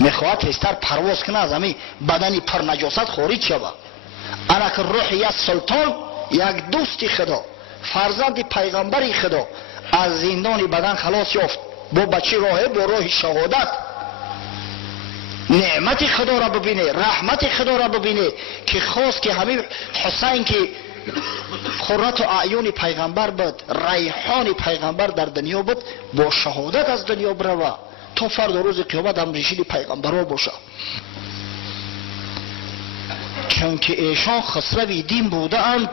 میخواهد تیستر پرواز کنه از همین بدنی پر نجاست خارج شود. انا که روح یک سلطان، یک دوستی خدا، فرزند پیغمبری خدا از زندان بدن خلاص یافت، با بچه راهه، با راه شهادت نعمت خدا را ببینه، رحمت خدا را ببینه که خواست که همین حسین که قرة اعین پیغمبر بود، ریحان پیغمبر در دنیا بود، با شهادت از دنیا برو تا فردا روز قیامت هم رشید پیغمبرها باشه. چون که ایشان خسروی دین بوده اند،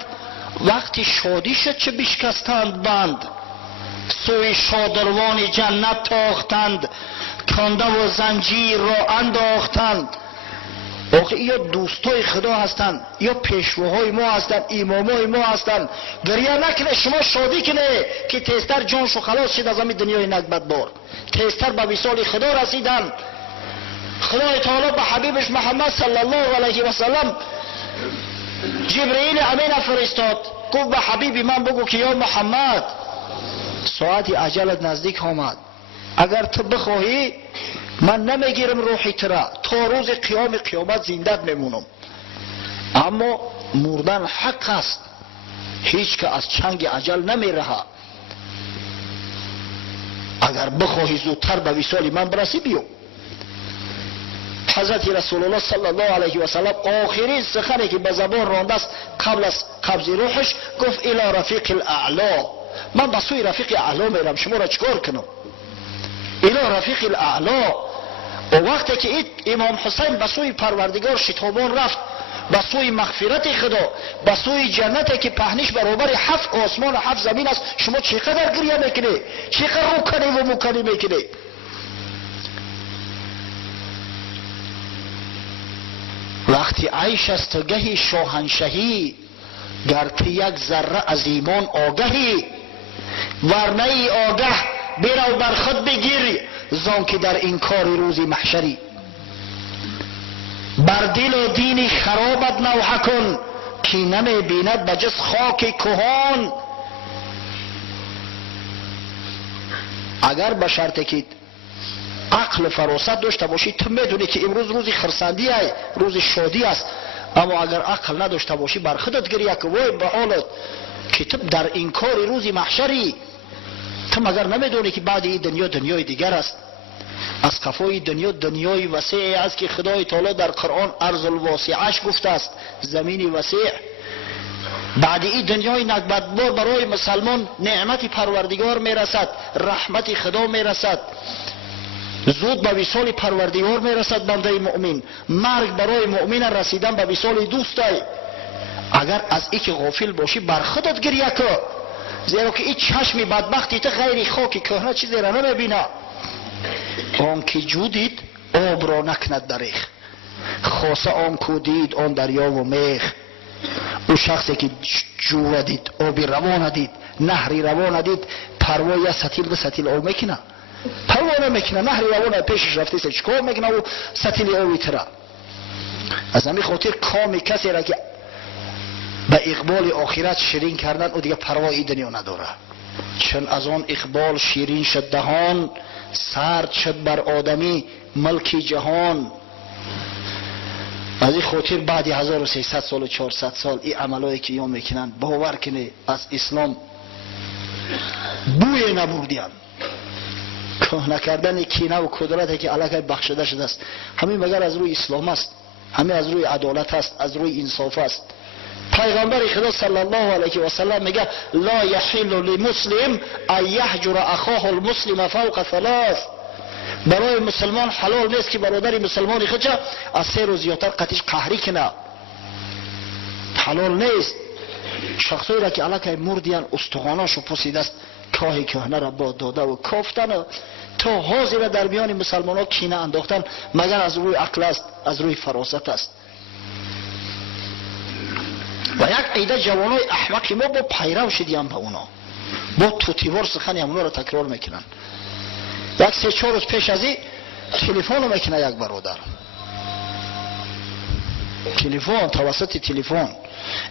وقتی شادی شد چه بشکستند بند، سوی شادروان جنت تاختند، کنده و زنجیر را انداختند. آخه یا دوستای خدا هستند یا پیشواهای ما هستند، امامای ما هستند. گریه نکنه، شما شادی کنه که تیزتر جانشو خلاص شد از همین دنیای نکبت بار، تیزتر به وصال خدا رسیدن. خدای تعالی به حبیبش محمد صلی الله علیه و سلم جبرئیل امین فرستاد، گفت به حبیبی من بگو که یا محمد ساعت اجلت نزدیک آمد، اگر تو بخواهی من نمیگیرم روحی ترا، تا روز قیامت زندت میمونم. اما مردن حق است، هیچ که از چنگ اجل نمیره. اگر بخواهی زودتر به وصال من برسی بیو. حضرت رسول الله صلی الله علیه و سلم آخرین سخنی که به زبان رانده است قبل از قبض روحش گفت الی رفیق الاعلا، من به سوی رفیق اعلا میرم، شما را چیکار کنم؟ الی رفیق الاعلا. و وقتی که امام حسین به سوی پروردگار شتابان رفت، به سوی مغفرت خدا، به سوی جنتی که پهنش برابر 7 آسمان و 7 زمین است، شما چقدر گریه میکنی، چقدر روکنی و مکنی میکنی؟ وقتی عیش است و گهی شاهنشهی، گر تو یک ذره از ایمان آگهی، ورنه ای آگه برو بر خود بگیر، زان که در انکار روز محشری. بر دل و دین خرابت نوحه کن، که نمی بیند بجز خاک کهان. اگر به شرطی که عقل و فراست داشته باشی، تو میدونی که امروز روز خرسندی است، روز شادی است. اما اگر عقل نداشته باشی بر خودت گریه که وای به حالت که تو در انکار روز محشری. تو مگر نمیدونی که بعد این دنیا دنیای دیگر است؟ از قفای دنیا دنیای وسیع است که خدای تعالی در قرآن ارض الواسعش گفته است، زمین وسیع. بعد این دنیای نکبتبار برای مسلمان نعمت پروردگار میرسد، رحمت خدا میرسد، زود به وصال پروردگار میرسد بنده مؤمن. مرگ برای مؤمن رسیدن به وصال دوست است. اگر از این که غافل باشی بر خودت گریه کن، زیرا که این چشم بدبختی تو غیر خاک کهنه چیزی را نمیبینه. آن که جودید آب را نکند دریخ، خاصه آن کو دید آن دریا و میخ. او شخصی که جو دید، آبی روان دید، نهری روان دید، پروای ستیل به ستیل آب میکنه؟ پروا نمیکنه. نهری روان پیشش رفته است، چیکار میکنه و ستیل آبی تره؟ از همین خاطر کام کسی را که به اقبال آخرت شیرین کردن او دیگه پروای دنیا نداره. چون از آن اقبال شیرین شد دهان، سرد شد بر آدمی ملک جهان. از این خاطر بعد 1300 سال و 400 سال این عملایی که یا میکنن باور کنه از اسلام بوی نبردیم. کهنه کردن کینه و قدرتی که علیه بخشیده شده است، همین مگر از روی اسلام است، همین از روی عدالت است، از روی انصاف است. پیغمبر خدا صلی الله علیه و سلم میگه لا یحل للمسلم ان یهجر اخاه المسلم فوق 3. برای مسلمان حلال نیست که برادر مسلمان خودش از 3 روز زیادتر قطعش قهری کنه. حلال نیست. شخصی را که علاقه مردیان استخواناشو پوسیده است، کاه کهنه را با داده و کافتن تا حاضر در میان مسلمان ها کینه انداختن، مگر از روی عقل است، از روی فراست است. و یک عیده جوانای احمقی ما با پیرو شدیم به اونا، با توتیوار سخنی همونا را تکرار میکنن. یک 3-4 روز پیش از این تلفن رو میکنه یک برادر، تلفن توسط تلفن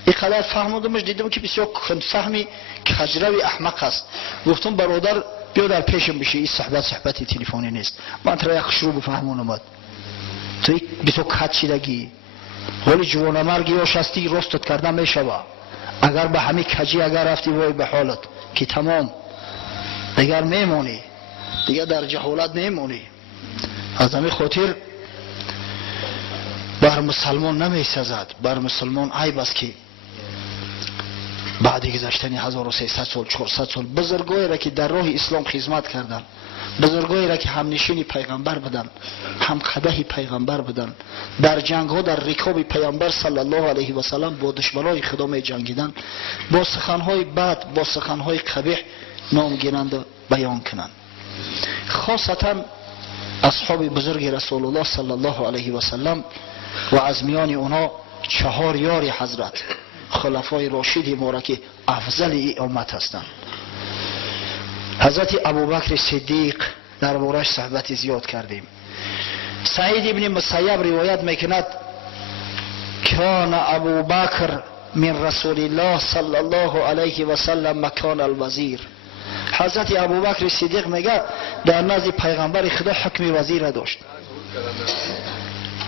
اینقدر فهموندمش، دیدم که بسیار فهمی کجروی احمق است. گفتم برادر بیا در پیشم بشی، این صحبت تلفنی نیست. من ترا یک شروع بفهمون اومد، تو بسیار کج شدگی ولی جوان مرگی یا شستی رستت کردن میشوه. اگر به همین کجی اگر رفتی وای به حالت که تمام دیگر میمونی، دیگر در جهالت میمونی. از همین خاطر بر مسلمان نمیسزد، بر مسلمان عیب است که بعد گذشتن 1300 سال 400 سال بزرگایی را که در راه اسلام خدمت کردند، بزرگایی را که هم نشین پیغمبر بودند، هم قده پیغمبر بودند، در جنگ ها در رکاب پیامبر صلی الله علیه و سلم با دشمنان خدا می جنگیدند، با سخنهای بد، با سخنهای قبیح نام گیرند و بیان کنند. خاصتا اصحاب بزرگ رسول الله صلی الله علیه و سلم و از میان اونا 4 یار حضرت خلفای راشد ما را که افضل ای امت هستند. حضرت ابوبکر صدیق در بارش صحبت زیاد کردیم. سعید ابن مسیب روایت میکند کان ابوبکر من رسول الله صلی الله علیه و سلم مکان الوزیر. حضرت ابوبکر صدیق میگه در نزد پیغمبر خدا حکم وزیر داشت.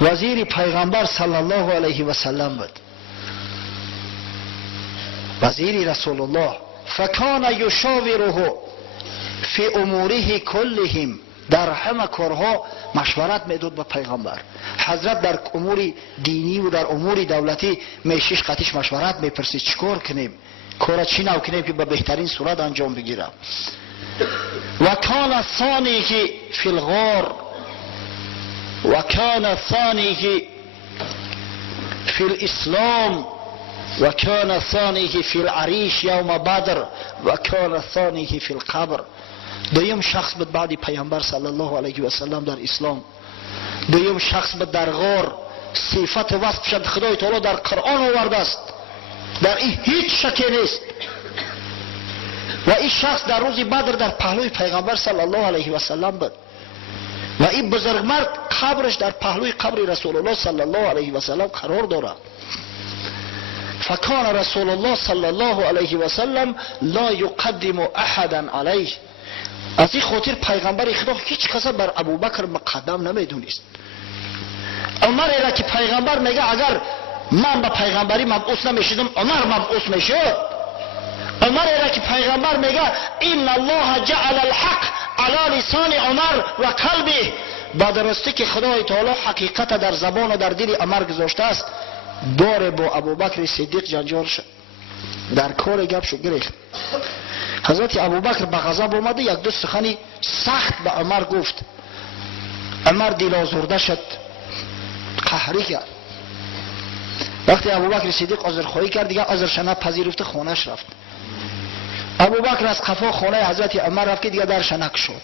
وزیر پیغمبر صلی الله علیه و سلم بود، وزیر رسول الله. فکان یشاوره فی اموره کلهم، در همه کارها مشورت میداد به پیغمبر. حضرت در امور دینی و در امور دولتی میشش قطعش مشورت میپرسید چیکار کنیم، کار چی نو کنیم که به بهترین صورت انجام بگیره. و کان ثانی فی الغار و کان ثانی فی الاسلام و کان ثانی فی العریش یوم بدر و کان ثانی فی القبر. دویم شخص بود بعد پیامبر صلی الله علیه و سلم در اسلام. دویم شخص بود در غار. صفت وصف شد خدای تعالی در قرآن آورده است، در این هیچ شکی نیست. و این شخص در روز بدر در پهلوی پیغمبر صلی الله علیه و سلم بود و این بزرگمرد قبرش در پهلوی قبر رسول الله صلی الله علیه و سلم قرار دارد. فکان رسول الله صلی الله علیه و سلم لا یقدم احدا علیه. از این خاطر پیغمبر خدا هیچ کس بر ابوبکر مقدم نمیدونست. عمر را که پیغمبر میگه اگر من به پیغمبری مبعوث نمیشدم عمر مبعوث میشد. عمر را که پیغمبر میگه ان الله جعل الحق علی لسان عمر و قلبه، بدرستی که خدای تعالی حقیقت در زبان و در دل عمر گذاشته است. بار با ابوبکر صدیق جنجال شد، در کار گپ شو گرفت. حضرت ابوبکر به غضب اومده یک دو سخنی سخت به عمر گفت. عمر دل آزرده شد، قهری کرد. وقتی ابوبکر صدیق عذرخواهی کرد دیگه عذرش نپذیرفت، خونش رفت. ابوبکر از قفا خانه حضرت عمر رفت که دیگه درش نک شد.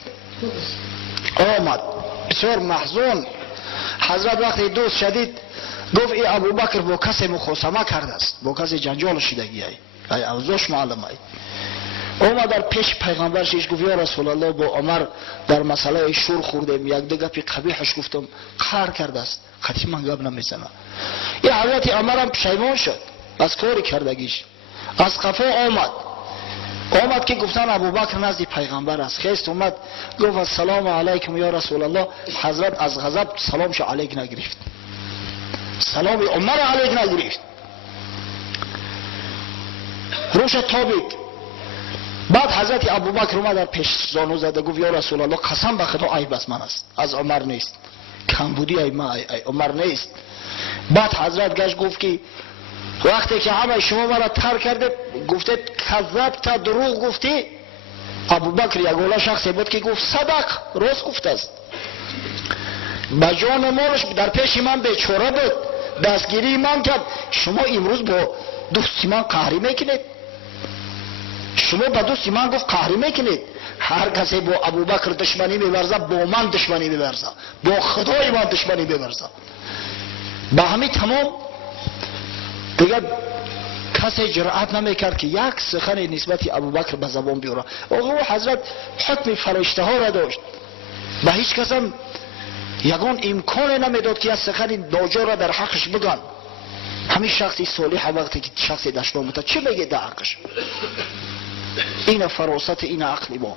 آمد بسیار محزون. حضرت وقتی دوست شدید گفت ای ابوبکر با کسی مخاصمه کرده است، با کسی جنجال شدگی ای اوضاعش معلومه. اومد در پیش پیغمبر شیش گفت یا رسول الله با عمر در مسئله شور خوردیم، یک دو گپی قبیحش گفتم قهر کرده است، قطعی من گپ نمیزنم. یا حضرت عمر هم پشیمان شد از کاری کردگیش، از قفا آمد که گفتن ابوبکر نزد پیغمبر است. خیست اومد گفت السلام علیکم یا رسول الله. حضرت از غضب سلامش علیک نگرفت، سلام عمر علیک نگرفت، روش تابید. بعد حضرت ابوبکر اومد در پیش زانو زده گفت یا رسول الله قسم به خدا عیب از من است، از عمر نیست، کمبودی ای عمر نیست. بعد حضرت گشت گفت که وقتی که همه شما مرا ترک کرده گفته کذبت، دروغ گفتی. ابوبکر یگانه شخصی بود که گفت صدق، راست گفته است. با جان و مالش در پیش من بیچاره بود، دستگیری من کرد. شما امروز با دوستی من قهری میکنید، شما با دوستی من گفت قهری میکنید. هر کسی با ابوبکر دشمنی می‌ورزه با من دشمنی می‌ورزه، با خدای من دشمنی می‌ورزه. با همین تمام دیگه کسی جرأت نمیکرد که یک سخن نسبت ابوبکر به زبان بیاره. او حضرت حکم فرشته ها را داشت، به هیچ کس هم یگان امکان نمیداد که یک سخن ناجور را در حقش بگن. همین شخصی صالح وقتی که شخصی دشمن بود چی بگه در حقش؟ این فراست، این عقل ما.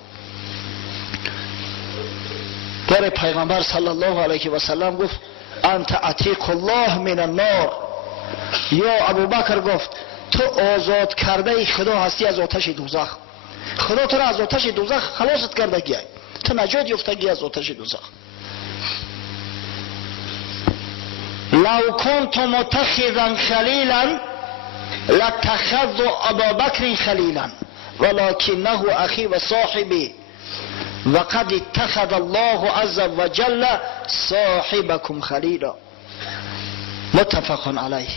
در پیغمبر صلی الله علیه و سلم گفت انت عتیق الله من النار. یا ابوبکر گفت تو آزاد کرده خدا هستی از آتش دوزخ. خدا تو را از آتش دوزخ خلاصت کرده گیه، تو نجات یافتگی از آتش دوزخ. لو كنت متخذا خلیلا لاتخذ ابا بکر خلیلا ولکنه اخی و صاحبی وقد اتخذ الله عز وجل صاحبکم خلیلا. متفق علیه.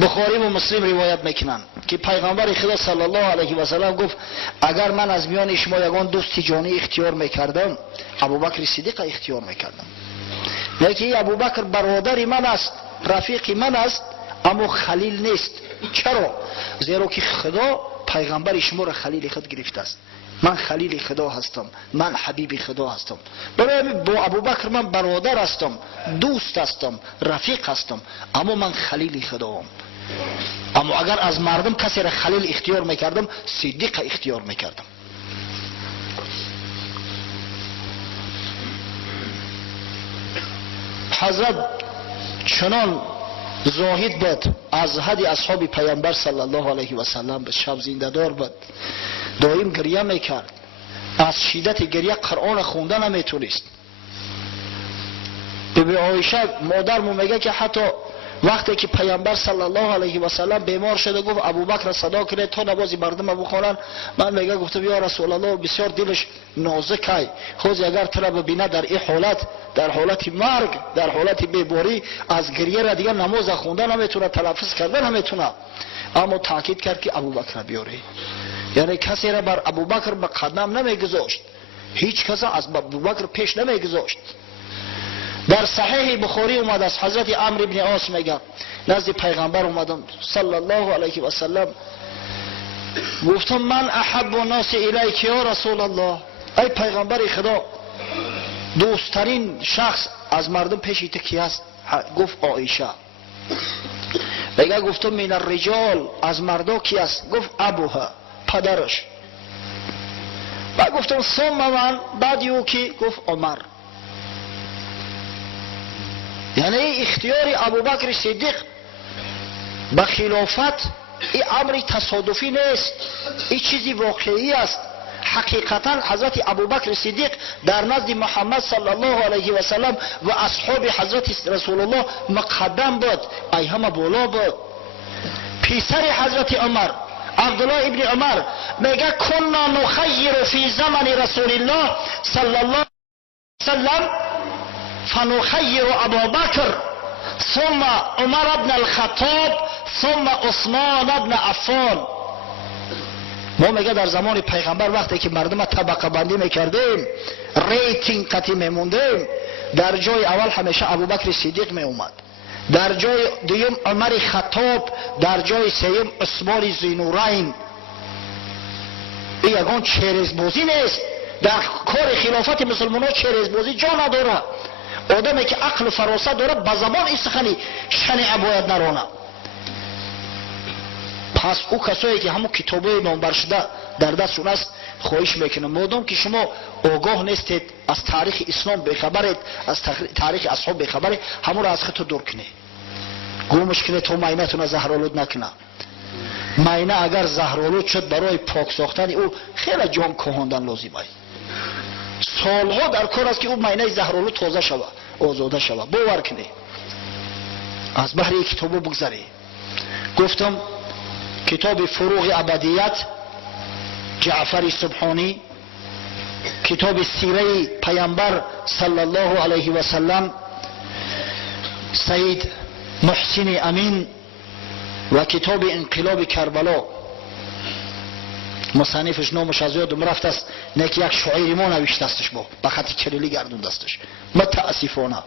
بخاری و مسلم روایت میکنن که پیغمبر خدا صلی الله علیه و سلم گفت اگر من از میان شما یگان دوست جانی اختیار میکردم ابوبکر صدیق اختیار میکردم. یکی ابوبکر برادر من است، رفیق من است، اما خلیل نیست. چرا؟ زیرا که خدا پیغمبر شما را خلیل خود گرفته است. من خلیل خدا هستم، من حبیب خدا هستم. برای با ابوبکر من برادر هستم، دوست هستم، رفیق هستم، اما من خلیل خدا هم. اما اگر از مردم کسی را خلیل اختیار میکردم صدیق اختیار میکردم. حضرت چنان زاهد بود، از حد اصحاب پیامبر صلی الله علیه و سلم به شب زنده دار بود، دائم گریه میکرد، از شدت گریه قرآن خوندن نمیتونست. بی عایشه مادر میگه که حتی وقتی که پیامبر صلی الله علیه و سلم بیمار شده گفت ابوبکر صدا کنه تا نماز مردم بخونن. من میگه گفتم یا رسول الله بسیار دلش نازکه، خود اگر تو را ببینه در این حالت، در حالت مرگ، در حالت بیماری، از گریه را دیگه نماز خوندن نمیتونه، تلفظ کردن نمیتونه. اما تاکید کرد که ابوبکر بیاری، یعنی کسی را بر ابوبکر به قدم نمیگذاشت، هیچ کس از ابوبکر پیش نمیگذاشت. در صحیح بخاری اومد از حضرت عمرو بن عاص میگه نزد پیغمبر اومدم صلی الله علیه و سلم، گفتم من احب الناس الیک یا رسول الله، ای پیغمبر خدا دوستترین شخص از مردم پیش تو کی است؟ گفت عایشه. میگه گفتم من الرجال، از مردا کی است؟ گفت ابوها، پدرش. و گفتم ثم من، بعد یو کی؟ گفت عمر. یعنی اختیار ابوبکر صدیق به خلافت این امر تصادفی نیست، این چیزی واقعی است. حقیقتا حضرت ابوبکر صدیق در نزد محمد صلی الله علیه و سلم و اصحاب حضرت رسول الله مقدم بود، ای همه بالا بود. پسر حضرت عمر عبدالله ابن عمر میگه کنا نخیر فی زمن رسول الله صلی الله علیه و سلم فنخیر ابوبکر ثم عمر بن الخطاب ثم عثمان بن عفان. ما میگه در زمان پیغمبر وقتی که مردم طبقه بندی میکردیم، ریتینگ قطعی میموندیم، در جای اول همیشه ابوبکر صدیق میومد، در جای دوم عمر خطاب، در جای سوم عثمان ذوالنورین. این یگان چرزبازی نیست. در کار خلافت مسلمانان چرزبازی جا نداره. آدمی که عقل و فراست داره به زبان این سخنی شنیع باید نرانه. پس او کسایی که همون کتابه نامبر شده در دستشون است، خواهش میکنم مادام که شما آگاه نیستید، از تاریخ اسلام بخبرید، از تاریخ اصحاب بخبرید، همون را از خودتون دور کنید. گمش کنید تا ماینتون زهرآلود نکنه. ماینه اگر زهرآلود شد برای پاک ساختن او خیلی جان کهاندن لازمه. سالها در کار است که او ماینه زهرآلود تازه شود، آزاده شود. باور کنید. از بحر یک کتابو بگذارید. گفتم کتاب فروغ ابدیت جعفر سبحانی، کتاب سیره پیامبر صلی الله علیه و سلم سید محسن امین و کتاب انقلاب کربلا، مصنفش نامش از یادم رفت است، نه یک شاعری ما نوشته استش، با به خط کلیلی گردونده استش. متاسفانه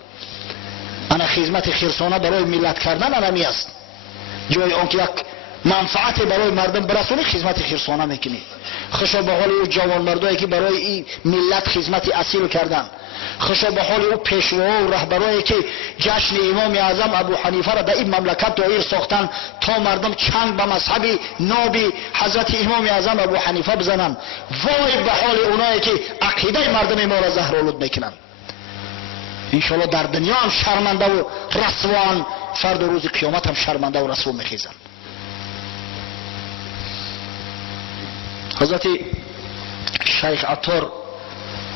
انا خدمت خرسانه برای ملت کردن انمی است، جای آنکه یک منفعت برای مردم برسونی خدمت خرسانه میکنی. خوشا به حال او جوان مردایی که برای این ملت خدمت اصیل کردن، خوشا به حال او پیشوا و رهبرایی که جشن امام اعظم ابو حنیفه را در این مملکت دایر ساختن تا مردم چنگ به مذهب نابی حضرت امام اعظم ابو حنیفه بزنن. وای به حال اونایی که عقیده مردم ما را زهرآلود میکنن. انشاءالله در دنیا هم شرمنده و رسوان، فردا روز قیامت هم شرمنده و رسوا میخیزن. حضرت شیخ عطار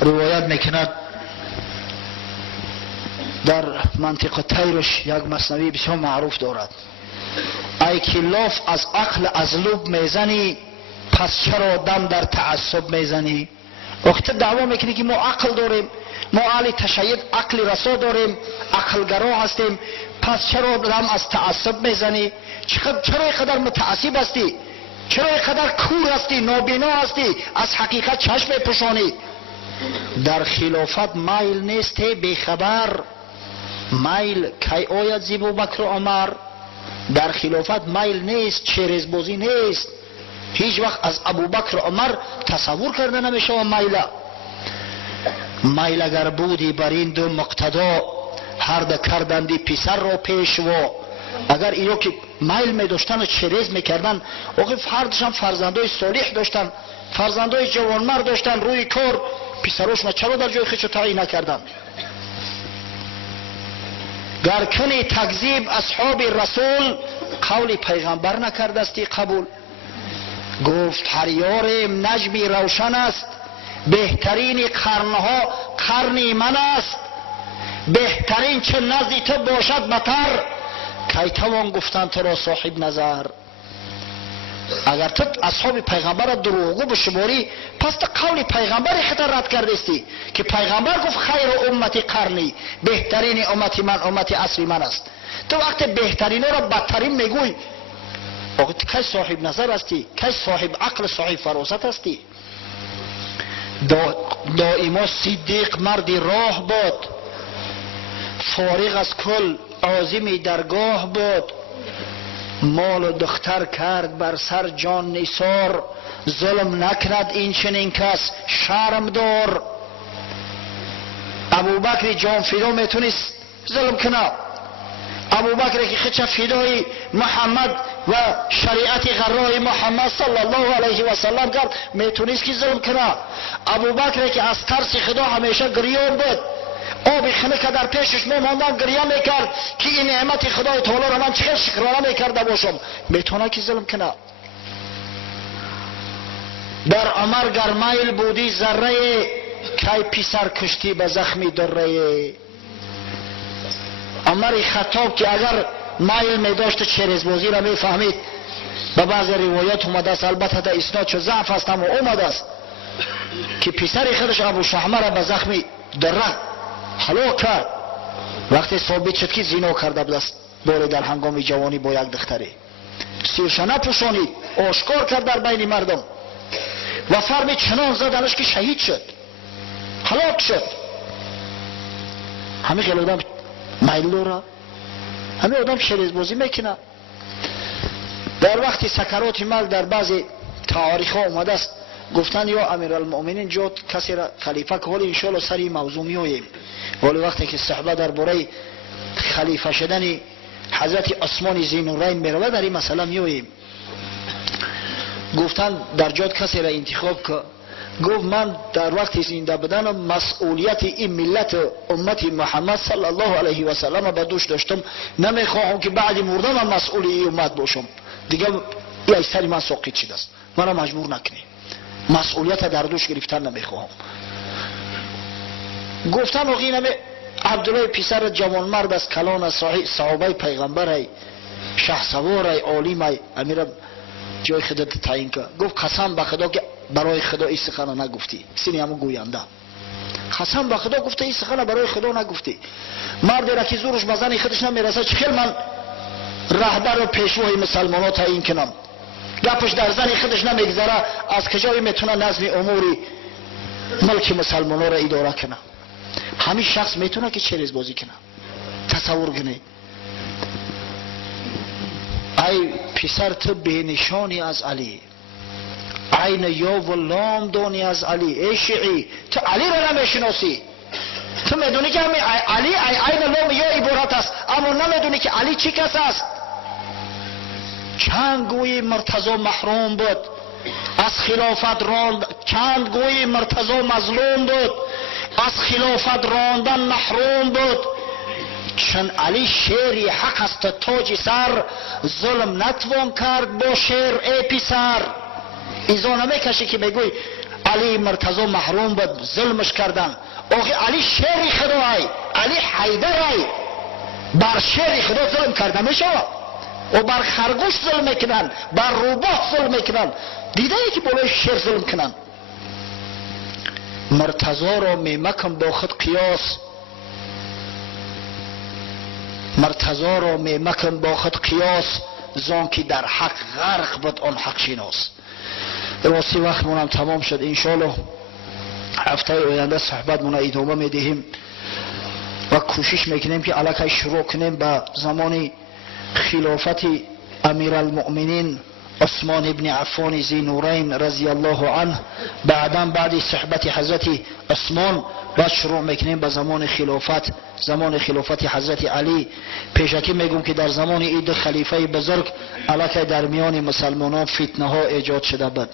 روایت میکند در منطقه تیرش یک مثنوی بسیار معروف دارد. ای که لاف از عقل از لب میزنی، پس چرا دم در تعصب میزنی؟ وقت دعوا میکنی که ما عقل داریم، ما اهل تشیع عقل رسا داریم، عقلگرا هستیم، پس چرا دم از تعصب میزنی؟ چرا اینقدر متعصب هستی؟ چرا اینقدر کور هستی، نابینا هستی، از حقیقت چشم میپوشانی؟ در خلافت میل نیست بیخبر، میل کی آید زی ابوبکر و عمر. در خلافت میل نیست، چریزبازی نیست. هیچ وقت از ابوبکر و عمر تصور کرده نمیشه و میل اگر بودی بر این دو مقتدا، هر دو کردندی پسر را پیشوا. اگر اینا که میل می داشتن و چریز میکردن، هر دوشان فرزندای صالح داشتن، فرزندای جوانمرد داشتن، روی کار پسراشون چرا در جای خودشو تعیین نکردن؟ گر کنی تکذیب اصحاب رسول، قول پیغمبر نکردستی قبول. گفت هر یاریم نجمی روشن است، بهترین قرنها قرنی من است. بهترین چه نزدی تو باشد بتر، کی توان گفتن تو را صاحب نظر. اگر تو اصحاب پیغمبر را دروغگو بشماری، پس تو قول پیغمبر خطر رد کردستی که پیغمبر گفت خیر امتی قرنی، بهترین امتی من امتی عصری من است. تو وقت بهترین را بدترین میگوی، کی صاحب نظر هستی؟ کی صاحب عقل صاحب فراست هستی؟ دائما صدیق مردی راه بود، فارغ از کل عازم درگاه بود. مال و دختر کرد بر سر جان نیسار، ظلم نکرد این چنین کس شرم دار. ابوبکر جان فدا میتونست ظلم کنه؟ ابوبکر که خودش فدای محمد و شریعت غرای محمد صلی الله علیه و سلم کرد، میتونست که ظلم کنه؟ ابوبکر که از ترس خدا همیشه گریان بود، آب خنک که در پیشش میماندن گریه میکرد که این نعمت خدای تعالی را من چه شکرانه میکرده باشم، میتونه که ظلم کنه؟ در عمر گر میل بودی ذره، کی پسر کشتی به زخمی دره. عمر خطاب که اگر میل میداشت چریزبازی را میفهمید، به بعض روایات اومده است، البته در اسناد چو ضعف است اما اومده است که پسر خودش ابو شحمه را به زخمی دره هلاک کرد. وقتی ثابت شد که زنا کرده بود باره در هنگام جوانی با یک دختری، سیرش نپوشانید، آشکار کرد در بین مردم و فرمی چنان زدنش که شهید شد، هلاک شد. همه خیلی آدم میل داره، همه آدم چریزبازی میکنه. در وقتی سکرات مرگ در بعضی تاریخ ها اومده است، گفتن یا امیرالمؤمنین جو کسی را خلیفه که، ولی انشاءالله سری موضوع میاییم. ولی وقتی که صحبه درباره خلیفه شدن حضرت عثمان ذوالنورین میروه، در این مسئله میاییم. گفتن در جات کسی را انتخاب که، گفت من در وقتی زنده بودم مسئولیت این ملت امت محمد صلی الله علیه و سلم به دوش داشتم، نمیخواهم که بعد مردنم مسئول این امت باشم. دیگه این سر من ساقط شده است، مرا مجبور نکنی، مسئولیت در دوش گرفتن نمیخواهم. گفتن آقای عبدالله پسر جوانمرد از کلان از صحابه پیغمبر ای شهسوار ای عالم ای، امیر جای خودت تعیین کرد. گفت قسم به خدا که برای خدا این سخن نگفتی، سینی همون گوینده، قسم به خدا گفته این سخن برای خدا نگفتی. مردی را که زورش بزنی خودش نمیرسه، چخیل من رهبر و پیشوای مسلمانات تعیین کنم، گپش در زنی خودش نمیگذره، از کجایی میتونه نظم اموری ملک مسلمانان را اداره کنه؟ همین شخص میتونه که چریزبازی کنه؟ تصور کنید. ای پسر تو بینشانی از علی، عین یا و لام دانی از علی. ای شیعی تو علی را نمیشناسی، تو میدونی که همین علی عین لام یا عبارت است، اما نمیدونی که علی چی کس است. چند گوی مرتضی محروم بود از خلافت راند، چند گوی مرتضی مظلوم بود از خلافت راندن محروم بود. چون علی شیری حق است تاج سر، ظلم نتوان کرد با شیر ای پسر. ایزا نمیکشی که بگوی علی مرتضی محروم بود ظلمش کردن. آخی علی شیری خدا ای، علی حیدر ای، بر شیر خدا ظلم کرده میشه؟ و بر خرگوش ظلم میکنن، بر روباه ظلم میکنن. دیده ای که بالای شیر ظلم کنن. مرتضی را میمکن با خود قیاس، مرتضی را میمکن با خود قیاس، زان که در حق غرق بود آن حق شناس. راستی وقتمون هم تمام شد. انشالله هفته آینده صحبت مون ادامه میدهیم و کوشش میکنیم که الکی شروع کنیم به زمان خلافت امیرالمؤمنین عثمان ابن عفان ذی نورین رضی الله عنه. بعد صحبت حضرت عثمان بعد شروع میکنیم به زمان خلافت حضرت علی. پیشکی میگم که در زمان این خلیفه بزرگ الکی در میان مسلمانان فتنه ها ایجاد شده بود،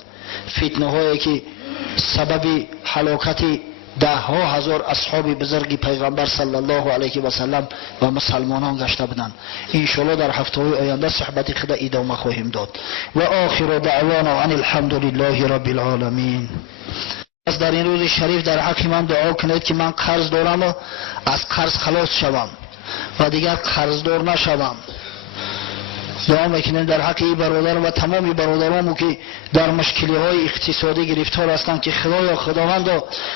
فتنه هایی که سبب هلاکت ده ها هزار اصحاب بزرگ پیغمبر صلی الله علیه و سلم و مسلمانان گشته بودند. ان شاء الله در هفته آینده صحبت خود ادامه خواهیم داد. و آخر دعوانا ان الحمد لله رب العالمین. از در این روز شریف در حق من دعا کنید که من قرض دارم و از قرض خلاص شوم و دیگر قرضدار نشوم. دعا میکنیم در حق این برادر و تمامی برادرانمو که در مشکلی های اقتصادی گرفتار هستند که خداوند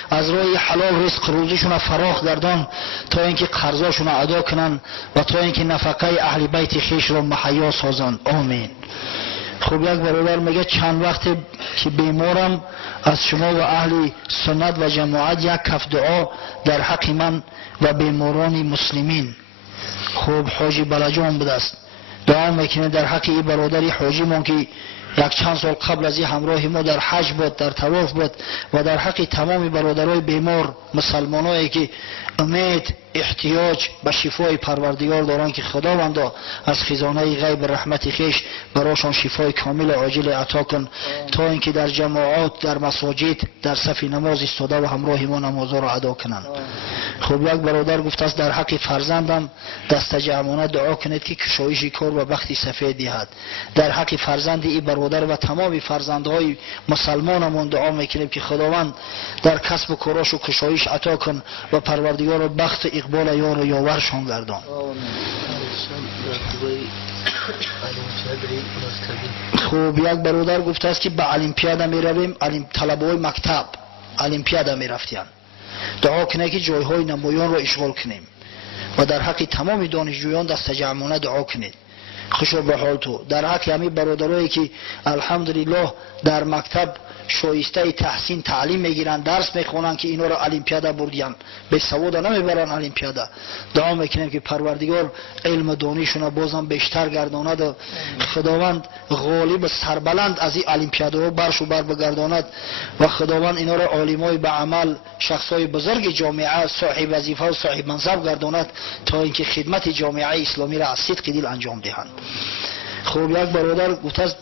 از راه حلال رزق روزیشون فراخ گردان تا اینکه قرضاشون ادا کنن و تا اینکه نفقه اهل بیت خویش را مهیا سازند. آمین. خب یک برادر میگه چند وقت که بیمارم، از شما و اهل سنت و جماعت یک کف دعا در حق من و بیماران مسلمین. خب حاجی بلجان بود است. دعا میکنه در حق این برادری حاجی من که یک چند سال قبل از این همراه ما در حج بود، در طواف بود، و در حق تمام برادرای بیمار مسلمانایی که امید احتیاج به شفای پروردگار دارن که خداوند از خزانه غیب رحمت خویش براشان شفای کامل عاجل عطا کن تا اینکه در جماعات در مساجد در صف نماز ایستاده و همراه ما نمازها را ادا کنند. خب یک برادر گفته است در حق فرزندم دست جمعانه دعا کنید که کشایش کار و بخت سفید دهد. در حق فرزند این برادر و تمام فرزندهای مسلمانمون دعا میکنیم که خداوند در کسب و کاراش و کشایش عطا کن و پروردگار و بخت و اقبال یار و یاورشان گردان. خب یک برادر گفته است که به المپیاد میرویم، طلبه‌های مکتب المپیاد میرفتیم. دعا کنه که جایهای نمایان را اشغال کنیم و در حق تمام دانشجویان دست جمعانه دعا کنید. خوشو به حال تو. در حق همین برادرایی که الحمدلله در مکتب شایسته تحسین تعلیم میگیرن، درس میخونن که اینا را المپیادا بردیان، به سواد نمیبرن المپیادا. دعا میکنیم که پروردگار علم و دانششون بازم بیشتر گرداند و خداوند غالب سربلند از این المپیادا برشو بر بگرداند و خداوند اینا را عالمای به عمل، شخصای بزرگ جامعه، صاحب وظیفه و صاحب منصب گرداند تا اینکه خدمت جامعه اسلامی را از صدق دل انجام دهند. خب یک برادر گفته است